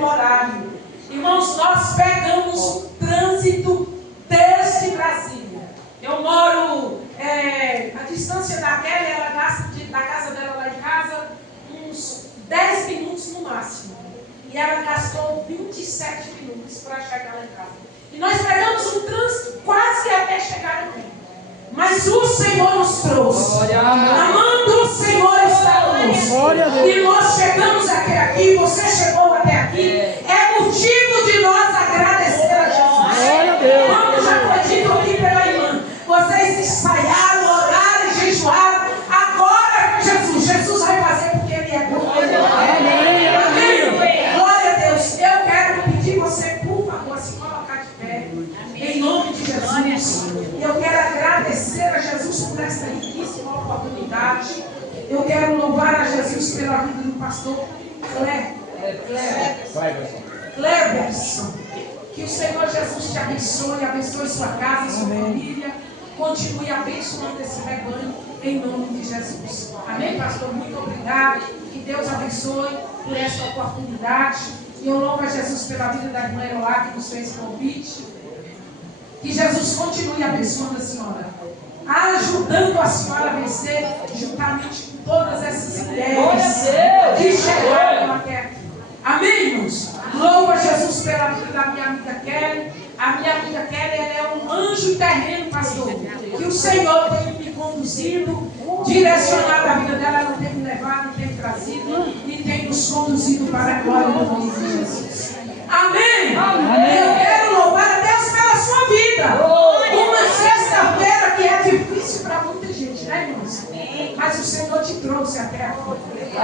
mesmo horário. Irmãos, nós pegamos o trânsito desde Brasília. Eu moro a distância da Kelly, ela gasta da casa dela lá em casa uns 10 minutos no máximo. E ela gastou 27 minutos para chegar lá em casa. E nós pegamos um trânsito quase até chegar aqui. Mas o Senhor nos trouxe. A mão do Senhor está conosco. E nós chegamos até aqui, você chegou até aqui. É motivo de nós agradecer a Jesus. Como já foi dito aqui pela irmã, vocês ensaiaram, oraram e jejuaram. Agora com Jesus. Jesus vai fazer porque Ele é bom. Amém. Glória a Deus. Eu quero pedir você, por favor, se colocar de pé. Em nome de Jesus. Eu quero agradecer a Jesus por essa riquíssima oportunidade. Eu quero louvar a Jesus pela vida do pastor Cleberson. Que o Senhor Jesus te abençoe sua casa, sua família. Continue abençoando esse rebanho em nome de Jesus. Amém, pastor? Muito obrigado. Que Deus abençoe por essa oportunidade. E eu louvo a Jesus pela vida da irmã Eloá que nos fez convite. Que Jesus continue abençoando a senhora, ajudando a senhora a vencer, juntamente com todas essas mulheres que chegaram até aqui. Amém, irmãos? Louvo a Jesus pela vida da minha amiga Kelly. A minha amiga Kelly, ela é um anjo terreno, pastor. Que o Senhor tem me conduzido, direcionado a vida dela, ela tem me levado, tem me trazido e tem nos conduzido para a glória do nome de Jesus. Amém? Amém. Eu quero louvar a Deus pela sua vida. Uma sexta-feira que é difícil para muita gente, né, irmãos? Mas o Senhor te trouxe até aqui.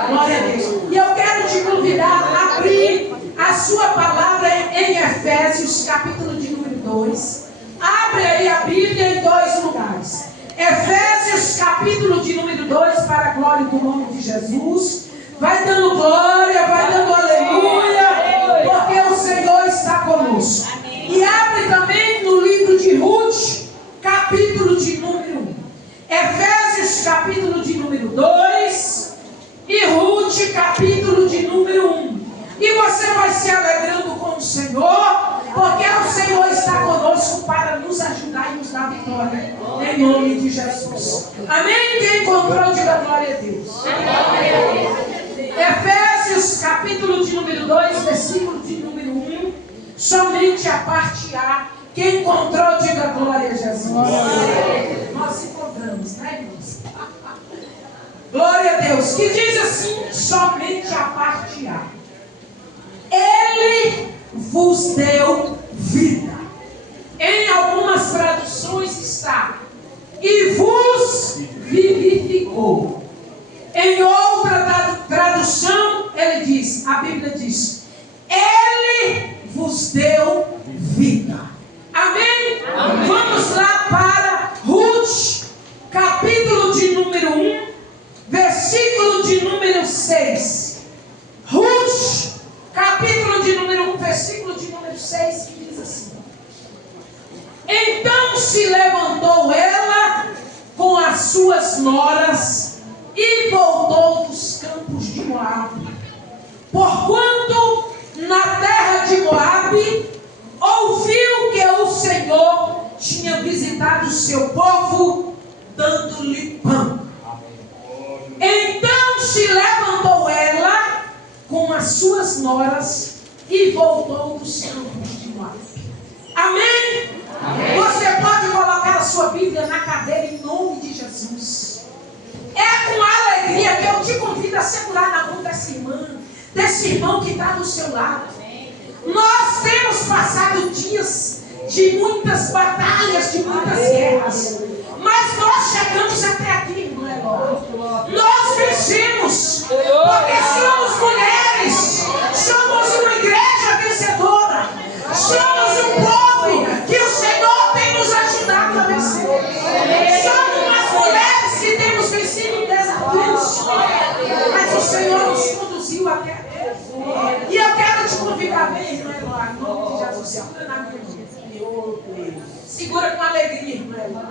Glória a Deus. E eu quero te convidar a abrir a sua palavra em Efésios, capítulo de número 2. Abre aí a Bíblia em 2 lugares. Efésios, capítulo de número 2, para a glória do nome de Jesus. Vai dando glória, vai dando aleluia, porque o Senhor está conosco. E abre também no livro de Ruth, capítulo de número 1. Efésios, capítulo de número 2 e Ruth, capítulo de número 1. E você vai se alegrando com o Senhor, porque o Senhor está conosco para nos ajudar e nos dar vitória, em nome de Jesus. Amém? Quem encontrou, diga glória a Deus. Efésios, capítulo de número 2, versículo de número 1, somente a parte A. Quem encontrou, diga glória a Jesus. Nós encontramos, né, irmãos? Glória a Deus. Que diz assim, somente a parte A. Ele vos deu vida. Em algumas traduções está, e vos vivificou. Em outra tradução, ele diz, a Bíblia diz, Ele vos deu vida. Amém? Amém. Vamos lá para Ruth, capítulo de número 1, versículo de número 6. Ruth, capítulo de número 1, versículo de número 6, que diz assim: Então se levantou ela com as suas noras e voltou dos campos de Moabe. Porquanto na terra de Moabe ouviu que o Senhor tinha visitado o seu povo, dando-lhe pão. Então se levantou ela com as suas noras e voltou dos campos de Moabe. Amém? Amém? Você pode colocar a sua Bíblia na cadeira em nome de Jesus. É com alegria que eu te convido a segurar na mão dessa irmã, desse irmão que está do seu lado. Nós temos passado dias de muitas batalhas, de muitas guerras, mas nós chegamos até aqui, irmã Eló. Nós vencemos, porque somos mulheres, somos uma igreja vencedora, somos um povo que o Senhor tem nos ajudado a vencer. Somos umas mulheres que temos vencido em desafios, mas o Senhor nos conduziu até aqui. E eu quero te convidar bem, irmã Eló, em nome de Jesus, segura na minha mão. Segura com alegria, irmã Eló.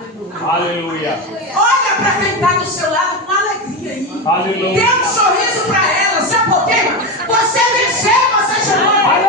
Aleluia. Olha para quem está do seu lado com alegria aí. Aleluia. Dê um sorriso para ela. Sabe por quê, irmã? Você venceu, você chegou.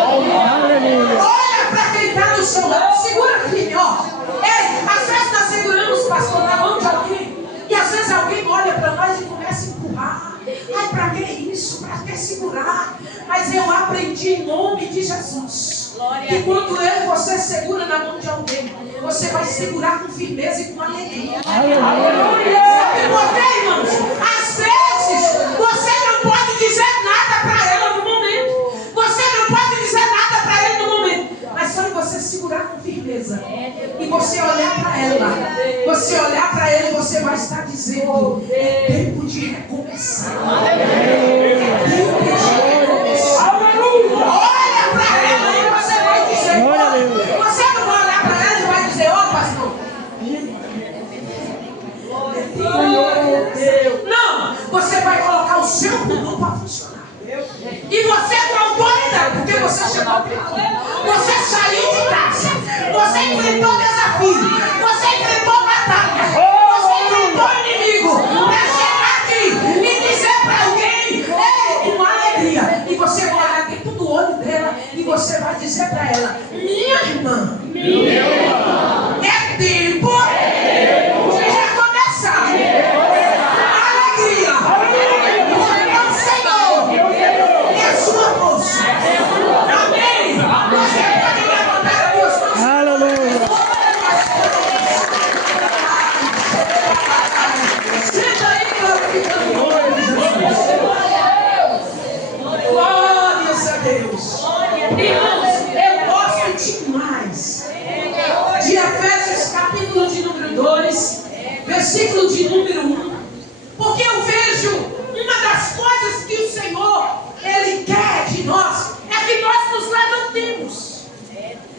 Olha para quem está do seu lado. Segura firme, ó. Ei, às vezes nós seguramos, pastor, na mão de alguém. E às vezes alguém olha para nós e começa a empurrar. Ai, para que isso? Para que segurar? Mas eu aprendi em nome de Jesus que quando eu e você segura na mão de alguém, você vai segurar com firmeza e com alegria. Sabe por quê, irmãos? Às vezes você não pode dizer nada para ela no momento. Você não pode dizer nada para ele no momento. Mas só você segurar com firmeza e você olhar para ela, você olhar para ele, você vai estar dizendo: é tempo de recomeçar. Olha para ela e você vai dizer: você não vai olhar para ela e vai dizer: ó, pastor. Não, você vai colocar o seu pulmão para funcionar. E você com autoridade, porque você chegou primeiro. Você saiu de casa. Você enfrentou desafio. Você enfrentou batalha. Você enfrentou inimigo. Para chegar aqui e dizer para alguém: ei, com alegria. E você vai olhar dentro do olho dela e você vai dizer para ela: minha irmã, é tempo de recomeçar. Alegria. Porque o Senhor é a sua força. Amém. Você pode levantar as duas mãos. Aleluia. Senta aí, glorificando o nome de Jesus. Glórias a Deus. Irmãos, eu gosto demais de Efésios capítulo de número 2, versículo de número 1. Porque eu vejo uma das coisas que o Senhor, Ele quer de nós, é que nós nos levantemos,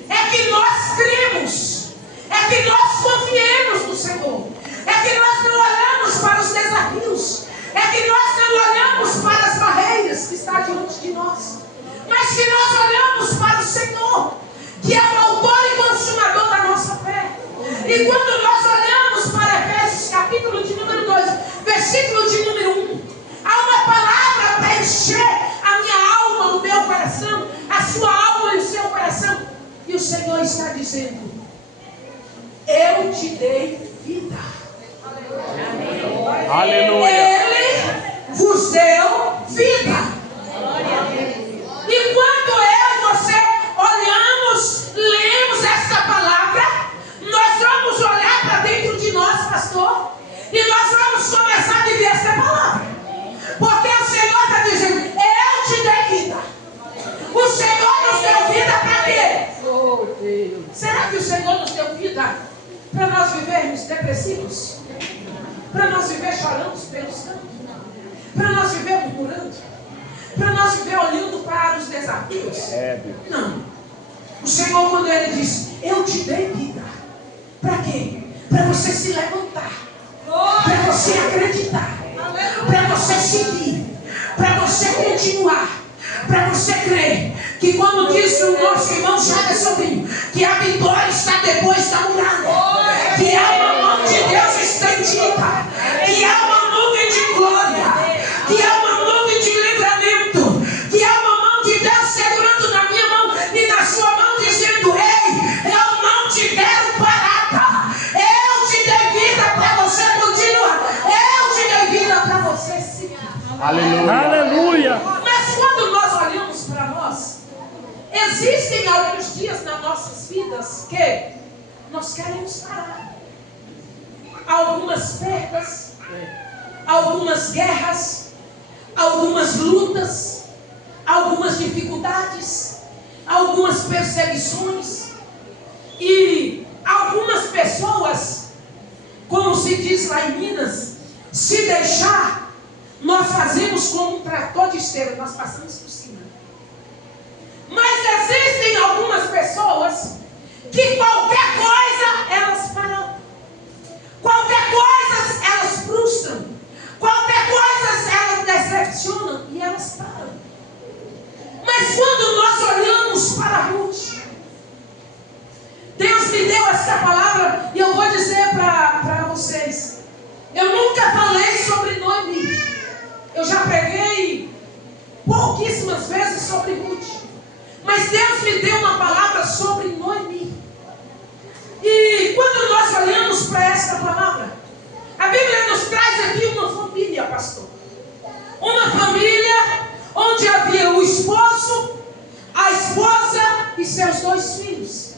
é que nós cremos, é que nós confiemos no Senhor, é que nós não olhamos para os desafios, é que nós não olhamos para as barreiras que estão diante de nós, mas que nós olhamos para o Senhor, que é o autor e consumador da nossa fé. E quando nós olhamos para Efésios capítulo de número 2, versículo de número 1, há uma palavra para encher a minha alma, o meu coração, a sua alma e o seu coração. E o Senhor está dizendo: eu te dei vida. Aleluia. Ele vos deu vida. E quando eu e você olhamos, lemos essa palavra, nós vamos olhar para dentro de nós, pastor, e nós vamos começar a viver essa palavra. Porque o Senhor está dizendo: eu te dei vida. O Senhor nos deu vida para quê? Será que o Senhor nos deu vida para nós vivermos depressivos? Para nós viver chorando pelos cantos? Para nós viver murmurando? Para nós viver olhando para os desafios? Não. O Senhor, quando Ele diz: eu te dei vida, para quê? Para você se levantar, para você acreditar, para você seguir, para você continuar, para você crer que, como disse o nosso irmão Jader Sobrinho, que a vitória está depois da muralha, que há uma mão de Deus estendida, que há uma nuvem de glória, que há uma nuvem de livramento, que há uma mão de Deus segurando na minha mão e na sua mão, dizendo: ei, eu não te quero parada, eu te dei vida para você continuar, eu te dei vida para você seguir. Aleluia. Aleluia. Mas quando nós olhamos para nós, existem alguns dias nas nossas vidas que nós queremos parar. Algumas perdas, algumas guerras, algumas lutas, algumas dificuldades, algumas perseguições. E algumas pessoas, como se diz lá em Minas, se deixar, nós fazemos como um trator de esteira, nós passamos por cima. Mas existem algumas pessoas que qualquer coisa elas param, qualquer coisa elas frustram, qualquer coisa elas decepcionam e elas param. Mas quando nós olhamos para Ruth, Deus me deu essa palavra e eu vou dizer para vocês: eu nunca falei sobre Noemi. Eu já preguei pouquíssimas Mas Deus me deu uma palavra sobre Noemi. E quando nós olhamos para essa palavra, a Bíblia nos traz aqui uma família, pastor. Uma família onde havia o esposo, a esposa e seus 2 filhos.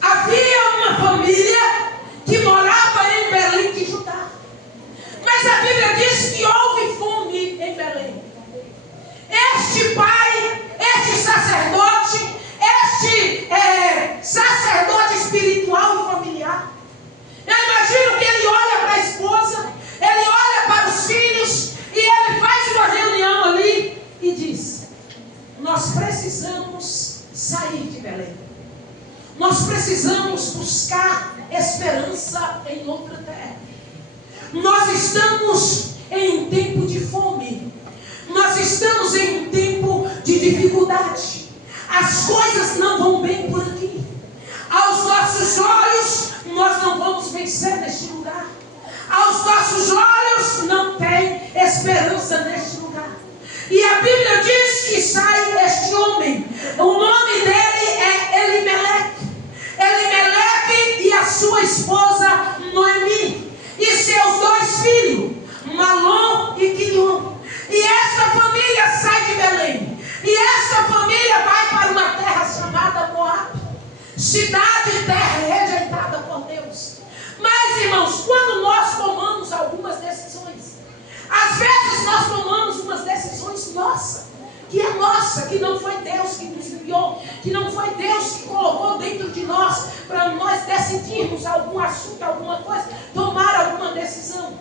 Havia uma família que morava em Belém de Judá. Mas a Bíblia diz que houve fome em Belém. Este pai, este sacerdote, sacerdote espiritual e familiar, eu imagino que ele olha para a esposa, ele olha para os filhos e ele faz uma reunião ali e diz: nós precisamos sair de Belém. Nós precisamos buscar esperança em outra terra. Nós estamos em um tempo de fome. Nós estamos em um tempo de dificuldade. As coisas não vão bem por aqui. Aos nossos olhos, nós não vamos vencer neste lugar. Aos nossos olhos, não tem esperança neste lugar. E a Bíblia diz que sai este homem. O nome dele é Elimeleque. Elimeleque e a sua esposa Noemi. E seus 2 filhos, Malom e Quilion. E esta família sai de Belém. E esta família vai para uma terra chamada Moabe. Cidade e terra rejeitada por Deus. Mas, irmãos, quando nós tomamos algumas decisões, às vezes nós tomamos umas decisões nossas, que não foi Deus que nos enviou, que não foi Deus que colocou dentro de nós, para nós decidirmos algum assunto, alguma coisa, tomar alguma decisão.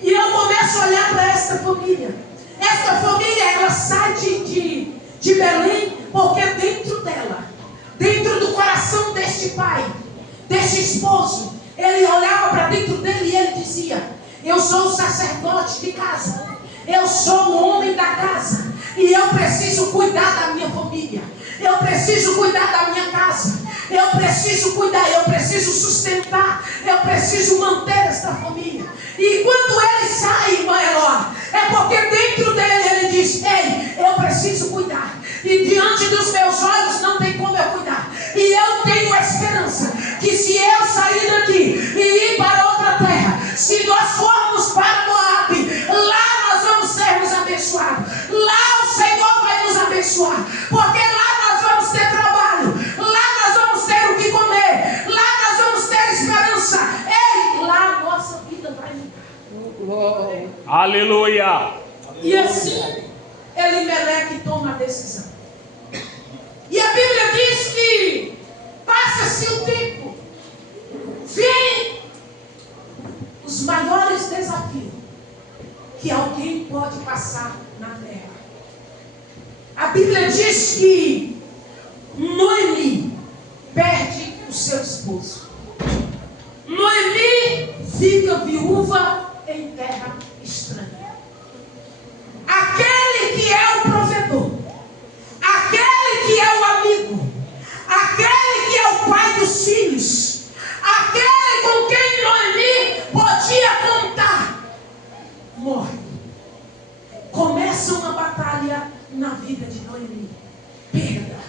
E eu começo a olhar para esta família. Esta família, ela sai de Belém, porque dentro dela, dentro do coração deste pai, deste esposo, ele olhava para dentro dele e ele dizia: eu sou o sacerdote de casa, eu sou o homem da casa, e eu preciso cuidar da minha família, eu preciso cuidar da minha casa, eu preciso cuidar, eu preciso sustentar, eu preciso manter esta família. E quando ele sai, irmã Elora, é porque dentro dele ele diz: ei, eu preciso cuidar, e diante dos meus olhos não tem como eu cuidar. E eu tenho a esperança que se eu sair daqui e ir para outra terra, se nós formos para Moabe, lá nós vamos sermos abençoados, lá o Senhor vai nos abençoar, porque lá nós vamos ter trabalho, lá nós vamos ter o que comer, lá nós vamos ter esperança. Ei, lá a nossa vida vai mudar. Aleluia. E assim Elimeleque toma a decisão. E a Bíblia diz que passa-se o tempo, vem os maiores desafios que alguém pode passar na terra. A Bíblia diz que Noemi perde o seu esposo. Noemi fica viúva em terra estranha. Aquele que é o provedor, aquele que é o amigo, aquele que é o pai dos filhos, aquele com quem Noemi podia contar, morre. Começa uma batalha na vida de Noemi. Perda.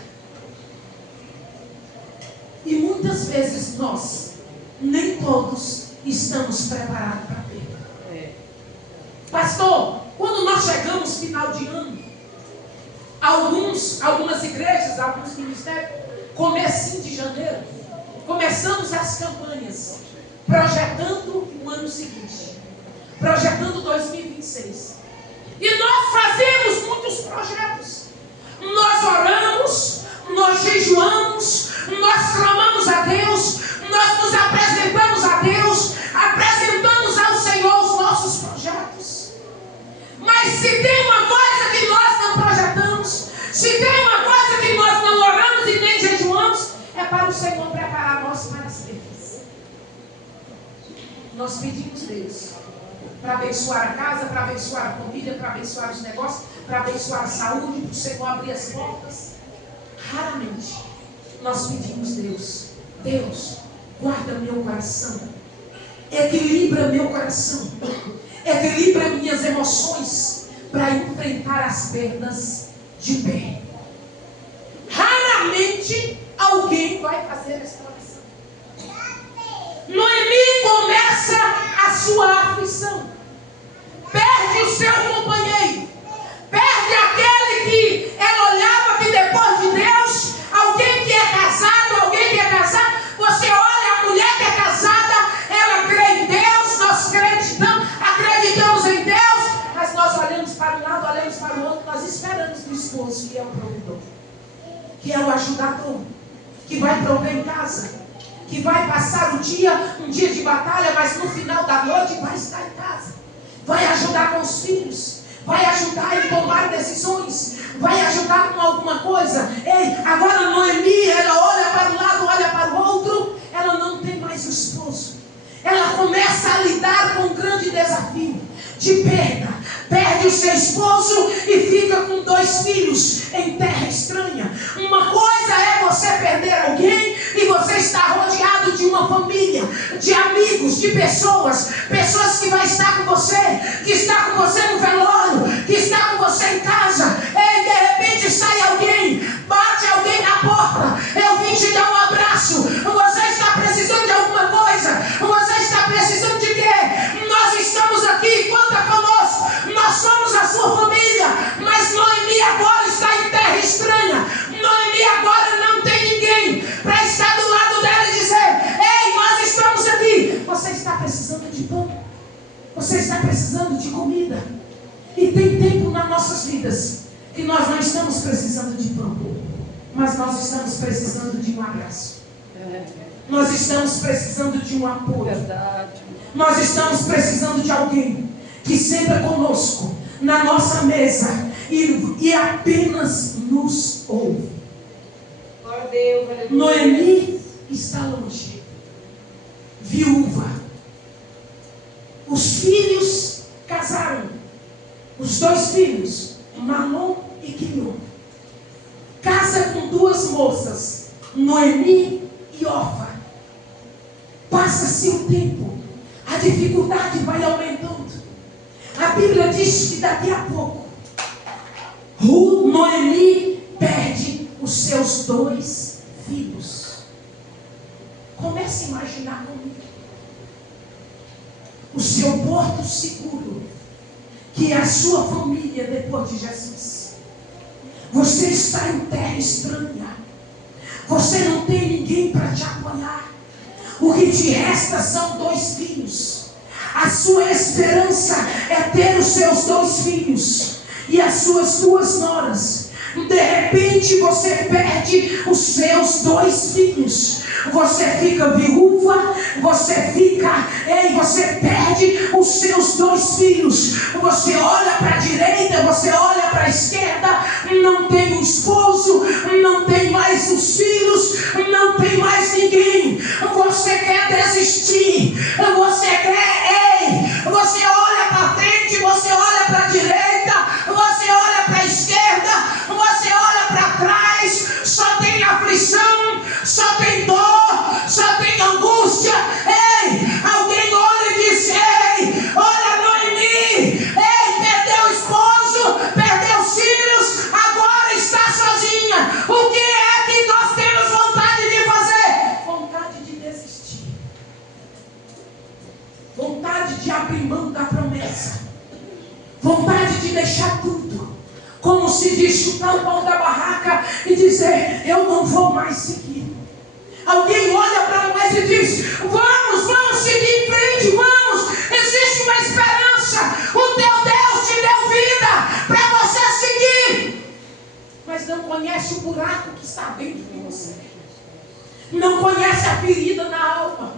E muitas vezes nós, nem todos, estamos preparados para a perda. Pastor, quando nós chegamos final de ano, algumas igrejas, alguns ministérios, comecinho de janeiro, começamos as campanhas, projetando o ano seguinte, projetando 2026. E nós fazemos muitos projetos. Nós oramos, nós jejuamos, nós clamamos a Deus, nós nos apresentamos a Deus, apresentamos ao Senhor os nossos projetos. Mas se tem uma coisa que nós não projetamos, se tem uma coisa que nós não oramos e nem jejuamos, é para o Senhor preparar nós para as perdas. Nós pedimos Deus para abençoar a casa, para abençoar a família, para abençoar os negócios, para abençoar a saúde, para o Senhor abrir as portas. Raramente nós pedimos Deus: Deus, guarda meu coração, equilibra meu coração, equilibra minhas emoções para enfrentar as perdas de pé. repente, alguém vai fazer essa oração. Noemi começa a sua aflição. Perde o seu companheiro. Perde aquele que ela olhava que depois de Deus, alguém que é casado, você olha a mulher que é casada, ela crê em Deus, nós acreditamos em Deus, mas nós olhamos para um lado, olhamos para o outro, nós esperamos do esposo que é o provedor, que é o ajudador, que vai prover em casa, que vai passar um dia de batalha, mas no final da noite vai estar em casa, vai ajudar com os filhos, vai ajudar em tomar decisões, vai ajudar com alguma coisa. Ei, agora Noemi, ela olha para um lado, olha para o outro, ela não tem mais o esposo. Ela começa a lidar com um grande desafio de perda. Perde o seu esposo e fica com 2 filhos em terra estranha. Uma coisa é você perder alguém e você está rodeado de uma família, de amigos, de pessoas que vai estar com você, que está com você no velório, que está com você em casa. E de repente sai alguém, bate alguém na porta, eu vim te dar um abraço, você está precisando de alguma coisa, você está precisando de quê? Nós estamos aqui, conta conosco, nós somos a sua família, mas Noemi agora está em terra estranha. Noemi agora não tem ninguém para estar do lado dela e dizer: ei, nós estamos aqui. Você está precisando de pão, você está precisando de comida. E tem tempo nas nossas vidas que nós não estamos precisando de pão, mas nós estamos precisando de um abraço. Nós estamos precisando de um apoio. Nós estamos precisando de alguém que senta conosco na nossa mesa e apenas nos ouve. Noemi está longe, viúva. Os filhos casaram, os 2 filhos, Malom e Quilion. Casa com 2 moças, Noemi e Orfa. Passa-se o tempo, a dificuldade vai aumentando. A Bíblia diz que daqui a pouco Noemi perde os seus 2 filhos. Comece a imaginar comigo o seu porto seguro, que é a sua família depois de Jesus. Você está em terra estranha, você não tem ninguém para te apoiar. O que te resta são 2 filhos. A sua esperança é ter os seus 2 filhos e as suas 2 noras. De repente você perde os seus 2 filhos. Você fica viúva, você perde os seus 2 filhos. Você olha para a direita, você olha para a esquerda, não tem um esposo, não tem mais os filhos, não tem mais ninguém. Você quer desistir, você olha para frente, você olha para a direita, você olha para a esquerda, você olha para trás, só tem aflição, só tem dor, só tem angústia. Ei, alguém olha e diz: ei, olha Noemi, perdeu o esposo, perdeu os filhos, agora está sozinha. O que é que nós temos vontade de fazer? Vontade de desistir, vontade de abrir mão da promessa, vontade de deixar tudo, como se diz, chutar o pau da barraca e dizer: eu não vou mais seguir. Alguém olha para nós e diz: vamos seguir em frente, vamos, existe uma esperança, o teu Deus te deu vida para você seguir, mas não conhece o buraco que está dentro de você, não conhece a ferida na alma,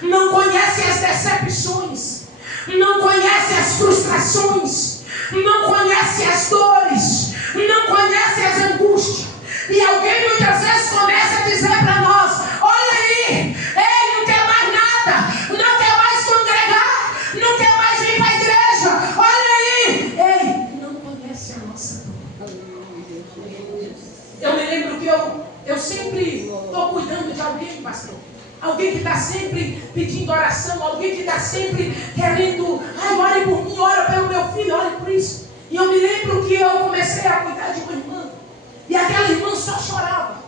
não conhece as decepções, não conhece as frustrações, não conhece as dores, não conhece as angústias. E alguém muitas vezes começa a dizer para nós: olha aí, não quer mais nada, não quer mais congregar, não quer mais vir para a igreja, olha aí, não conhece a nossa dor. Eu me lembro que eu sempre estou cuidando de alguém, pastor. Alguém que está sempre pedindo oração, alguém que está sempre querendo: ore por mim, ora pelo meu filho, ore por isso. E eu me lembro que eu comecei a cuidar de uma irmã, e aquela irmã só chorava.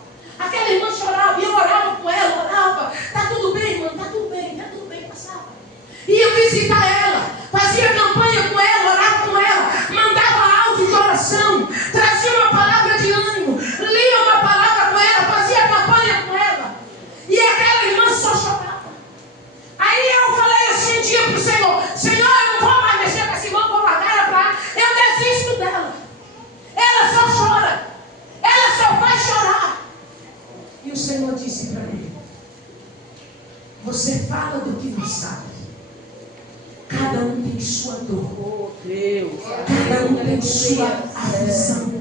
Senhor disse para ele: você fala do que não sabe. Cada um tem sua dor. Cada um tem sua aflição.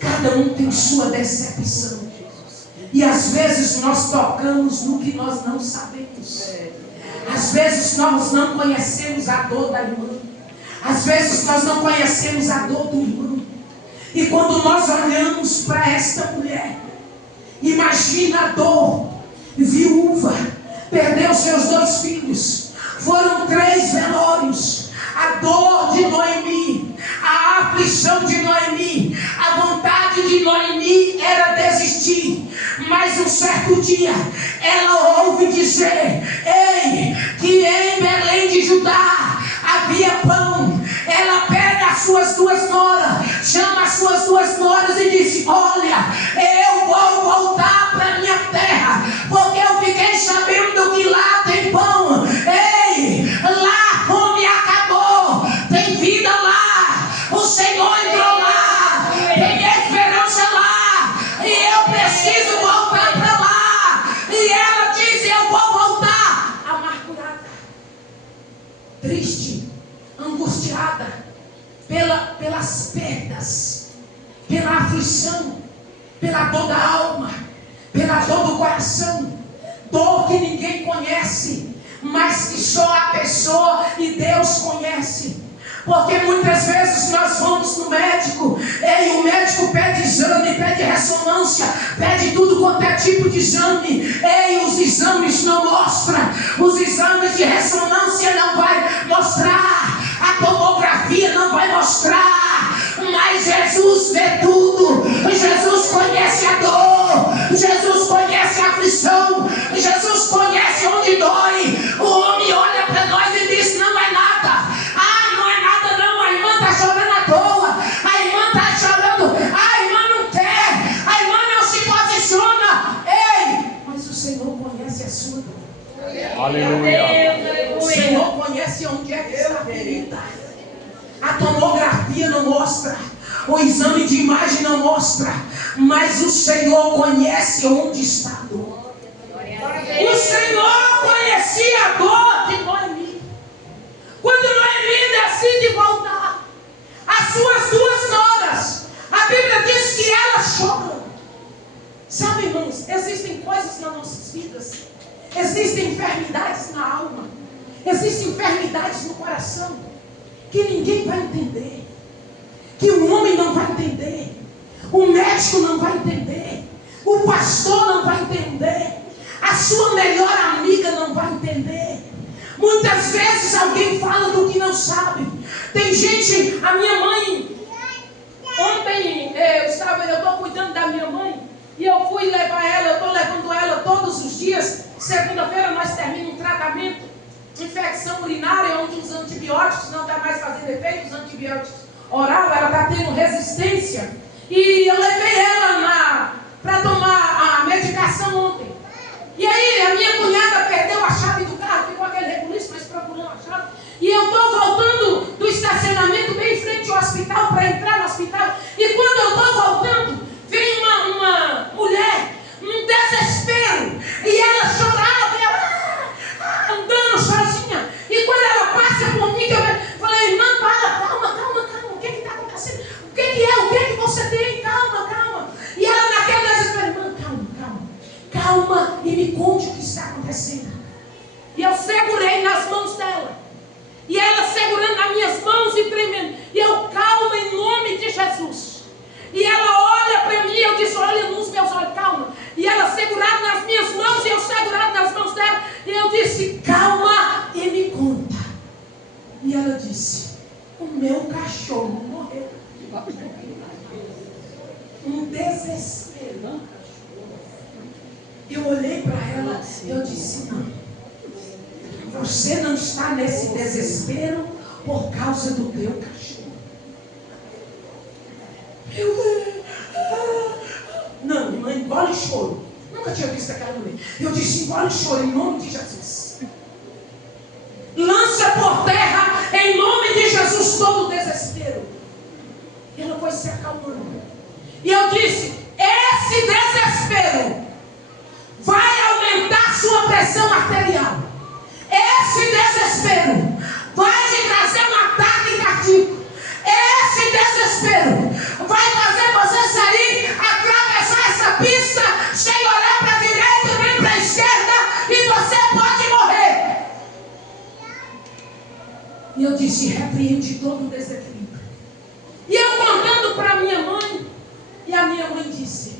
Cada um tem sua decepção. E às vezes nós tocamos no que nós não sabemos. Às vezes nós não conhecemos a dor da irmã. Às vezes nós não conhecemos a dor do irmão. E quando nós olhamos para esta mulher, imagina a dor, viúva, perdeu seus 2 filhos, foram 3 velórios, a dor de Noemi, a aflição de Noemi, a vontade de Noemi era desistir, mas um certo dia ela ouve dizer: ei, que em Belém de Judá havia pão. Ela pega as suas 2 noras, chama as suas 2 noras e disse: olha, eu vou voltar para minha terra, porque eu fiquei sabendo que lá tem pão. Ei, lá a fome acabou, tem vida lá, o Senhor entrou lá, tem esperança lá, e eu preciso voltar para lá. E ela diz: eu vou voltar. Amargurada, triste, angustiada pelas perdas, pela aflição, pela dor da alma, pela dor do coração, dor que ninguém conhece, mas que só a pessoa e Deus conhece. Porque muitas vezes nós vamos no médico, e o médico pede exame, pede ressonância, pede tudo quanto é tipo de exame, e os exames não mostram, os exames de ressonância não vai mostrar, a tomografia não vai mostrar, mas Jesus vê tudo. Jesus conhece a dor, Jesus conhece a aflição, Jesus conhece onde dói. O homem olha para nós e diz: não é nada. Não é nada não, a irmã está chorando à toa, a irmã está chorando, a irmã não quer, a irmã não se posiciona. Ei, mas o Senhor conhece a sua dor. Aleluia. O Senhor conhece onde é que está a ferida. A tomografia não mostra, o exame de imagem não mostra, mas o Senhor conhece onde está a dor. O Senhor conhecia a dor de Noemi. Quando Noemi decide voltar, as suas 2 noras, a Bíblia diz que elas choram. Sabe, irmãos, existem coisas nas nossas vidas, existem enfermidades na alma, existem enfermidades no coração, que ninguém vai entender, que o homem não vai entender, o médico não vai entender, o pastor não vai entender, a sua melhor amiga não vai entender. Muitas vezes alguém fala do que não sabe. Tem gente, a minha mãe, ontem eu estou cuidando da minha mãe, e eu fui levar ela, eu estou levando ela todos os dias. Segunda-feira nós terminamos um tratamento, infecção urinária, onde os antibióticos não estão mais fazendo efeito, os antibióticos oral, ela está tendo resistência. E eu levei ela para tomar a medicação ontem. E aí a minha cunhada perdeu a chave do carro, ficou aquele rebuliço, mas procurando a chave. E eu estou voltando do estacionamento bem em frente ao hospital, para entrar no hospital. E quando eu estou voltando, vem uma mulher, num desespero, e ela chorava, e ela andando sozinha. E quando ela passa por mim, eu falei: irmã, calma, o que está acontecendo? O que é? O que você tem? Calma. E ela naquele desespero: irmã, calma e me conte o que está acontecendo. E eu segurei nas mãos dela, e ela segurando nas minhas mãos e tremendo, e eu: calma, em nome de Jesus. E ela olha para mim, eu disse: olha nos meus olhos, calma. E ela segurada nas minhas mãos, e eu segurado nas mãos dela, e eu disse: calma e me conta. E ela disse: o meu cachorro morreu. Um desespero. Eu olhei para ela, eu disse: não, você não está nesse desespero por causa do teu cachorro. Não, irmã, engole choro. Nunca tinha visto aquela mulher. Eu disse: engole choro em nome de Jesus. Lança por terra em nome de Jesus todo o desespero. E ela foi se acalmando. E eu disse: esse desespero eu disse, repreende todo o desequilíbrio. E eu contando para minha mãe, e a minha mãe disse,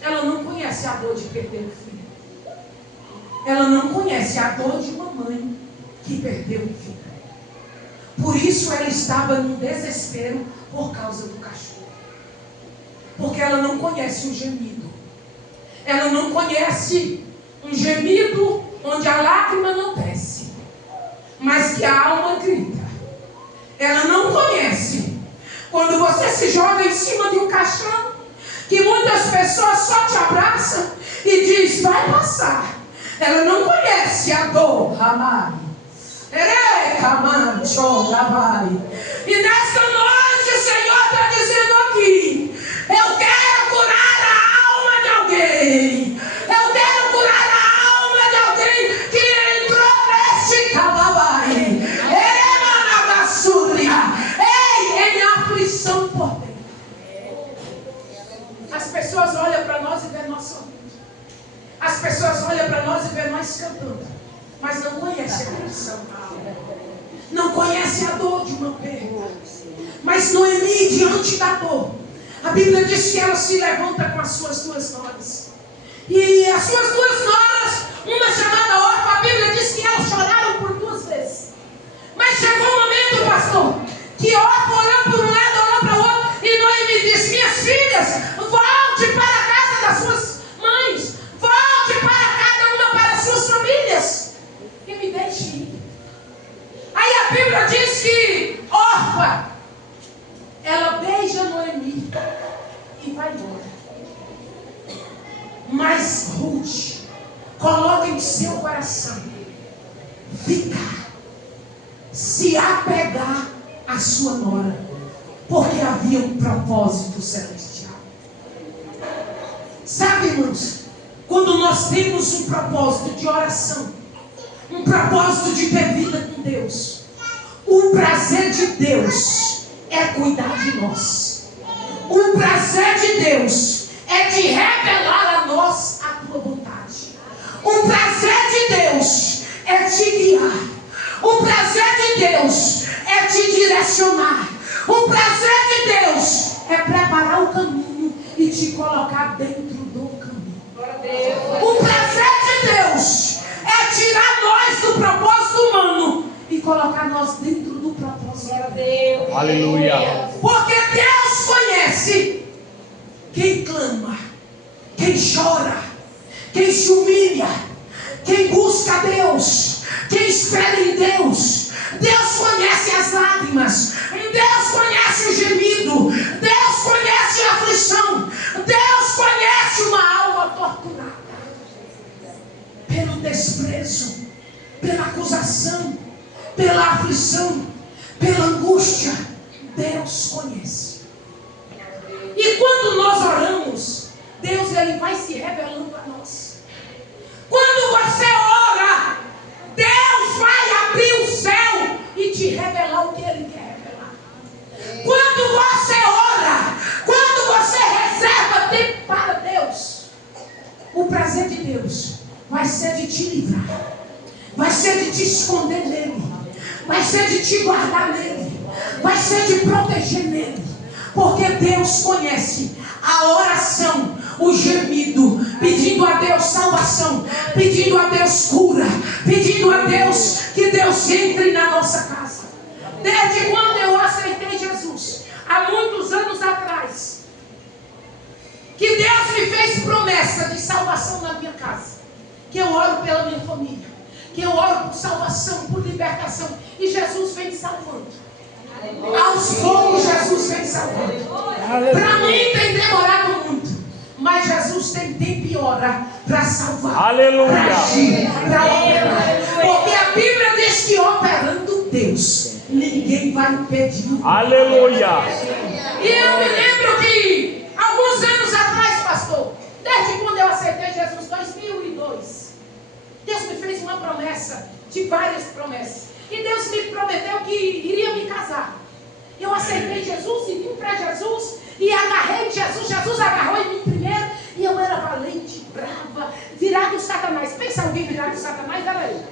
ela não conhece a dor de perder o filho. Ela não conhece a dor de uma mãe que perdeu o filho. Por isso ela estava num desespero por causa do cachorro. Porque ela não conhece um gemido. Ela não conhece um gemido onde a lágrima não desce, mas que a alma grita. Ela não conhece quando você se joga em cima de um caixão, que muitas pessoas só te abraçam e diz, vai passar. Ela não conhece a dor, Ramai. E nesta noite o Senhor está dizendo aqui, eu quero curar a alma de alguém. Eu quero curar a alma de alguém que entrou neste calabai. Ei, em aflição por dentro. As pessoas olham para nós e vêem nós sorrindo. As pessoas olham para nós e vêem nós cantando, mas não conhecem a aflição. Não conhece a dor de uma perda. Mas Noemi, diante da dor, a Bíblia diz que ela se levanta com as suas duas noras. E as suas duas noras, uma chamada Orfa, a Bíblia diz que elas choraram por 2 vezes. Mas chegou um momento, pastor, que Orfa olhou para um lado, olhou para o outro, e Noemi disse, minhas filhas, volte para a casa das suas mães, volte para cada uma para as suas famílias, e me deixe ir. Aí a Bíblia diz que Orfa, ela beija Noemi e vai embora. Mas Ruth coloca em seu coração ficar, se apegar à sua nora, porque havia um propósito celestial. Sabe, irmãos, quando nós temos um propósito de oração, um propósito de ter vida com Deus, o prazer de Deus é cuidar de nós. O prazer de Deus é de revelar a nós a tua vontade. O prazer de Deus é te guiar. O prazer de Deus é te direcionar. O prazer de Deus é preparar o caminho e te colocar dentro do caminho. O prazer de Deus é tirar nós do propósito humano e colocar nós dentro do propósito de Deus. Aleluia. Porque Deus conhece quem clama, quem chora, quem se humilha, quem busca Deus, quem espera em Deus. Deus conhece as lágrimas, Deus conhece o gemido, Deus conhece a aflição, Deus conhece uma alma torturada pelo desprezo, pela acusação, pela aflição, pela angústia. Deus conhece. E quando nós oramos, Deus ele vai se revelando a nós. Quando você ora, Deus vai abrir o céu e te revelar o que Ele quer revelar. Quando você ora, quando você reserva tempo para Deus, o prazer de Deus vai ser de te livrar, vai ser de te esconder nele, vai ser de te guardar nele, vai ser de proteger nele. Porque Deus conhece a oração, o gemido, pedindo a Deus salvação, pedindo a Deus cura, pedindo a Deus que Deus entre na nossa casa. Desde quando eu aceitei Jesus, há muitos anos atrás, que Deus me fez promessa de salvação na minha casa, que eu oro pela minha família, que eu oro por salvação, por libertação, e Jesus vem salvando. Aos poucos Jesus vem salvando. Para mim tem demorado muito, mas Jesus tem tempo e hora para salvar. Aleluia. Para agir, para operar. Porque a Bíblia diz que operando Deus, ninguém vai impedir. Aleluia. E eu me lembro que alguns anos atrás, pastor, desde quando eu aceitei Jesus, 2002, Deus me fez uma promessa, de várias promessas. E Deus me prometeu que iria me casar. Eu aceitei Jesus e vim para Jesus e agarrei Jesus. Jesus agarrou em mim primeiro e eu era valente, brava, virado Satanás. Pensa alguém virado Satanás, era eu.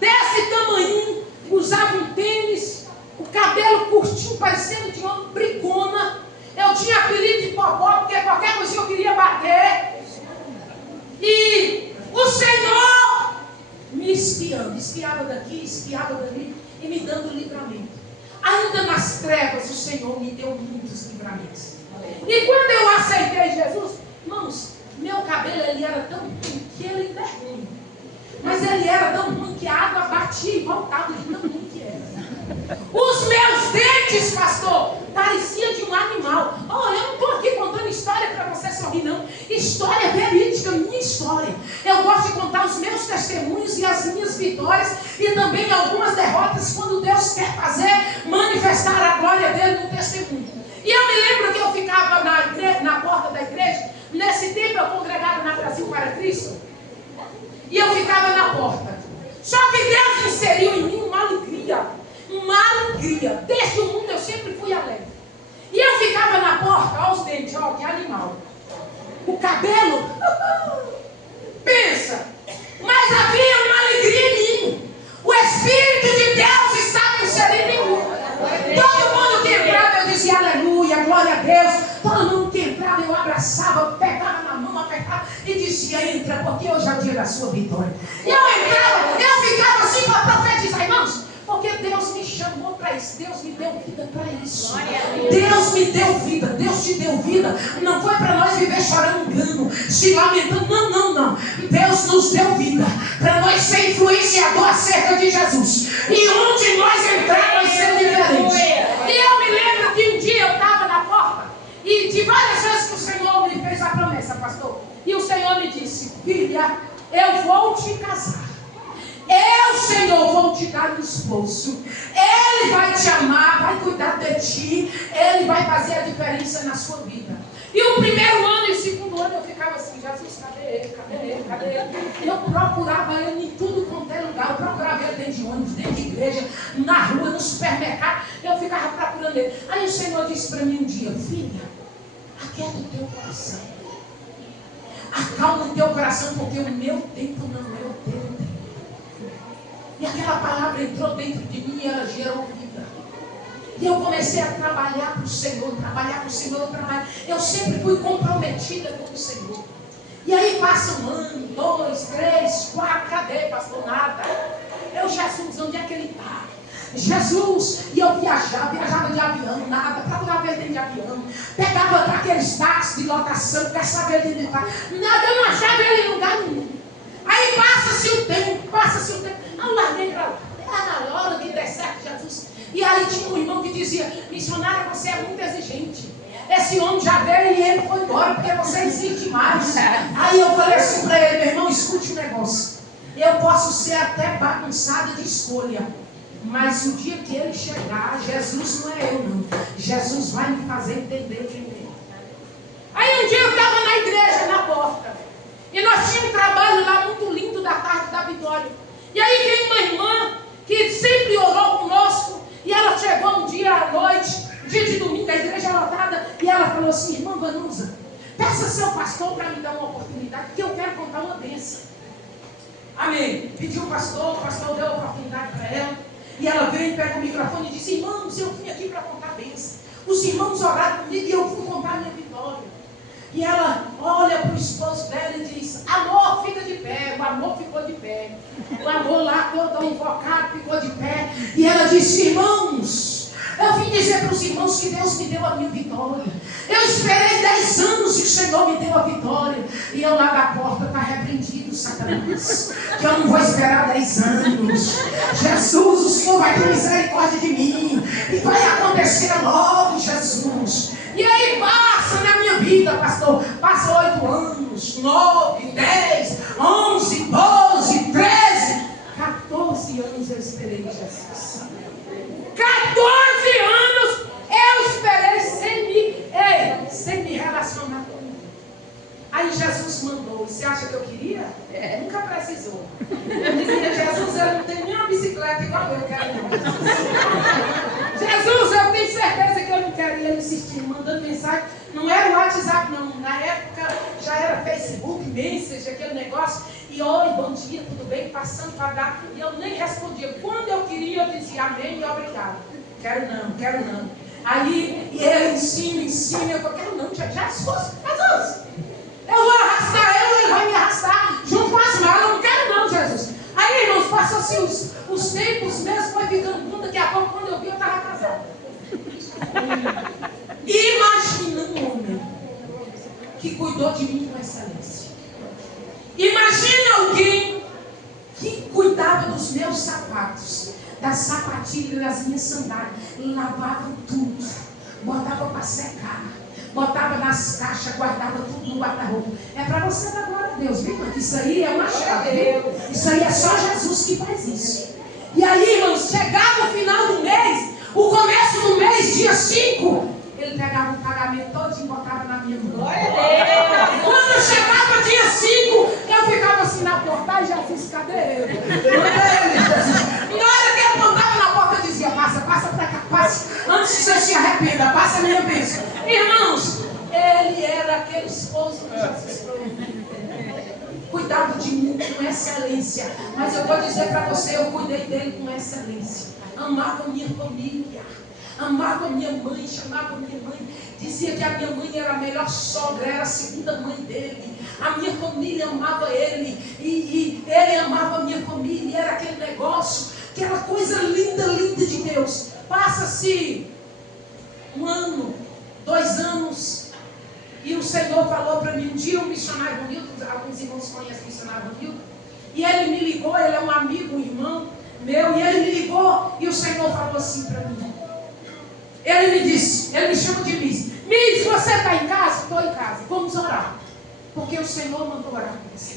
Desse tamanho, os tinha um parecendo de homem brigona. Eu tinha apelido de popó, porque qualquer coisa eu queria bater. E o Senhor me espiava daqui, espiava dali, e me dando livramento. Ainda nas trevas, o Senhor me deu muitos livramentos. E quando eu aceitei Jesus, irmãos, meu cabelo ele era tão ruim que ele ainda é ruim. Mas ele era tão ruim que a água batia e voltava de tão ruim que era. Os meus dentes, pastor, parecia de um animal. Oh, eu não estou aqui contando história para você sorrir, não. História verídica, minha história. Eu gosto de contar os meus testemunhos e as minhas vitórias e também algumas derrotas quando Deus quer manifestar a glória dele no testemunho. E eu me lembro que eu ficava na porta da igreja. Nesse tempo eu congregava na Brasil para Cristo. E eu ficava na porta. Só que Deus inseriu em mim uma alegria. Uma alegria. Desde o mundo eu sempre fui alegre. E eu ficava na porta, olha os dentes, olha que animal. O cabelo, pensa. Mas havia uma alegria em mim. O Espírito de Deus estava inserido em mim. Todo mundo que entrava eu dizia aleluia, glória a Deus. Todo mundo que entrava eu abraçava, pegava na mão, apertava e dizia, entra, porque hoje é o dia da sua vitória. E eu entrava, eu ficava assim para profetizar, irmãos, porque Deus me chamou para isso, Deus me deu vida para isso. Deus me deu vida, Deus te deu vida. Não foi para nós viver chorando engano, se lamentando, não. Deus nos deu vida para nós ser influenciador acerca de Jesus. E onde nós entrar, nós ser diferentes. E eu me lembro que um dia eu estava na porta e de várias vezes que o Senhor me fez a promessa, pastor. E o Senhor me disse, filha, eu vou te casar. Eu, Senhor, vou te dar um esposo. Ele vai te amar, vai cuidar de ti. Ele vai fazer a diferença na sua vida. E o primeiro ano e o segundo ano eu ficava assim, Jesus, cadê ele? Eu procurava ele em tudo quanto é lugar. Eu procurava ele dentro de ônibus, dentro de igreja, na rua, no supermercado. Eu ficava procurando ele. Aí o Senhor disse para mim um dia, filha, aquieta o teu coração. Acalma o teu coração, porque o meu tempo não é o teu tempo. E aquela palavra entrou dentro de mim e ela gerou vida. E eu comecei a trabalhar para o Senhor, Eu sempre fui comprometida com o Senhor. E aí passa 1 ano, 2, 3, 4, cadê, pastor? Nada. Jesus, onde é que ele está? Jesus, e eu viajava de avião, nada, procurava ele dentro de avião, pegava aqueles táxis de lotação, quer saber dentro de táxi, nada, eu não achava ele em lugar nenhum. Aí passa-se o tempo, eu larguei para lá, era na hora que der certo, Jesus. E aí tinha um irmão que dizia, missionária, você é muito exigente. Esse homem já veio e ele foi embora, porque você exige mais. Aí eu falei assim para ele, meu irmão, escute um negócio. Eu posso ser até bagunçada de escolha, mas o dia que ele chegar, Jesus não é eu não. Jesus vai me fazer entender quem é. Aí um dia eu estava na igreja, na porta. E nós tínhamos um trabalho lá muito lindo da tarde da Vitória. E aí veio uma irmã que sempre orou conosco. E ela chegou um dia à noite, dia de domingo, a igreja lotada. E ela falou assim, irmã Vanusa, peça seu pastor para me dar uma oportunidade, porque eu quero contar uma bênção. Amém. Pediu o pastor deu a oportunidade para ela. E ela veio e pega o microfone e disse, irmãos, eu vim aqui para contar bênção. Os irmãos oraram comigo e eu fui contar a minha vitória. E ela olha para o esposo dela e diz, amor, fica de pé. O amor ficou de pé. O amor lá todo invocado ficou de pé. E ela disse, irmãos, eu vim dizer para os irmãos que Deus me deu a minha vitória. Eu esperei 10 anos e o Senhor me deu a vitória. E eu lá da porta, está repreendido, Satanás. Que eu não vou esperar 10 anos. Jesus, o Senhor vai ter misericórdia de mim. E vai acontecer logo, Jesus. E aí passa na minha vida, pastor. Passa 8 anos, 9, 10, 11, 12, 13, 14 anos eu esperei Jesus. 14 anos eu esperei sem me relacionar com ele. Aí Jesus mandou. Você acha que eu queria? Nunca precisou. Eu dizia, Jesus, eu não tenho nenhuma bicicleta igual eu quero não. Jesus, eu tenho certeza que eu não quero. E ele insistindo, mandando mensagem. Não era o WhatsApp não. Na época já era Facebook, Messenger, aquele negócio. E oi, bom dia, tudo bem? Passando para dar. E eu nem respondia. Quando eu queria, eu dizia amém e obrigado. quero não. Aí ele ensina, eu falei, quero não, Jesus, eu vou arrastar ele vai me arrastar junto com as malas, eu não quero não, Jesus. Aí, irmãos, passam assim os tempos mesmo, foi ficando bom, daqui a pouco, quando eu vi, eu estava casado. Imagina um homem que cuidou de mim com excelência. Imagina alguém que cuidava dos meus sapatos, das sapatilhas, das minhas sandálias, lavava tudo, botava para secar, botava nas caixas, guardava tudo no guarda-roupa. É para você dar glória a Deus, viu? Isso aí é uma chave. Isso aí é só Jesus que faz isso. E aí, irmãos, chegava o final do mês, o começo do mês, dia 5, ele pegava o pagamento todo e botava na minha mão. Quando chegava dia 5, eu ficava assim na porta, e Jesus, cadê ele? Na hora que ele mandava na porta, eu dizia, passa pra cá, passa. Antes que você se arrependa, passa a minha bênção. Irmãos, ele era aquele esposo que Jesus foi. Cuidava de mim com excelência. Mas eu vou dizer para você, eu cuidei dele com excelência. Amava minha família. Amava minha mãe, chamava minha mãe. Dizia que a minha mãe era a melhor sogra, era a segunda mãe dele. A minha família amava ele. E ele amava a minha família. Era aquele negócio, aquela coisa linda, linda de Deus. Passa-se 1 ano, 2 anos. E o Senhor falou para mim, um dia o missionário Ronildo, alguns irmãos conhecem o missionário Ronildo, e ele me ligou, ele é um amigo, um irmão meu, e ele me ligou, e o Senhor falou assim para mim. Ele me disse, ele me chama de Miss. Miss, você está em casa? Estou em casa, vamos orar. Porque o Senhor mandou orar com você.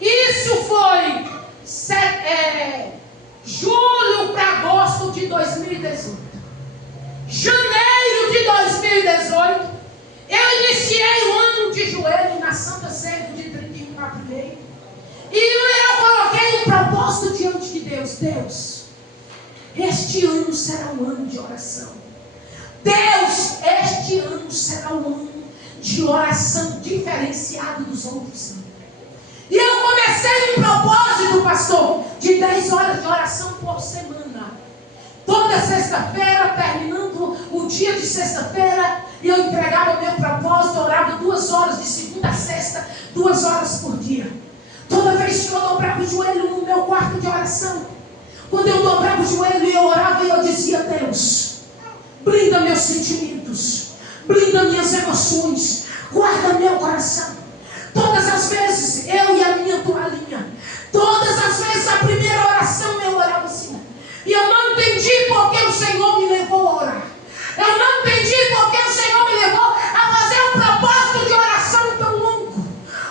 Isso foi julho para agosto de 2018. Janeiro de 2018, eu iniciei o ano de joelho na Santa Ceia de 31 para 1. E eu coloquei um propósito diante de Deus. Deus, este ano será um ano de oração. Deus, este ano será um ano de oração diferenciado dos outros anos. E eu comecei um propósito, pastor, de 10 horas de oração por semana. Toda sexta-feira, terminando o dia de sexta-feira, eu entregava meu propósito, orava 2 horas de segunda a sexta, 2 horas por dia. Toda vez que eu dobrava o joelho no meu quarto de oração, quando eu dobrava o joelho e eu orava, eu dizia, Deus, blinda meus sentimentos, blinda minhas emoções, guarda meu coração. Todas as vezes, eu e a minha toalhinha, todas as vezes a primeira oração eu orava assim. E eu não entendi porque o Senhor me levou a orar. Eu não entendi porque o Senhor me levou a fazer um propósito de oração tão longo.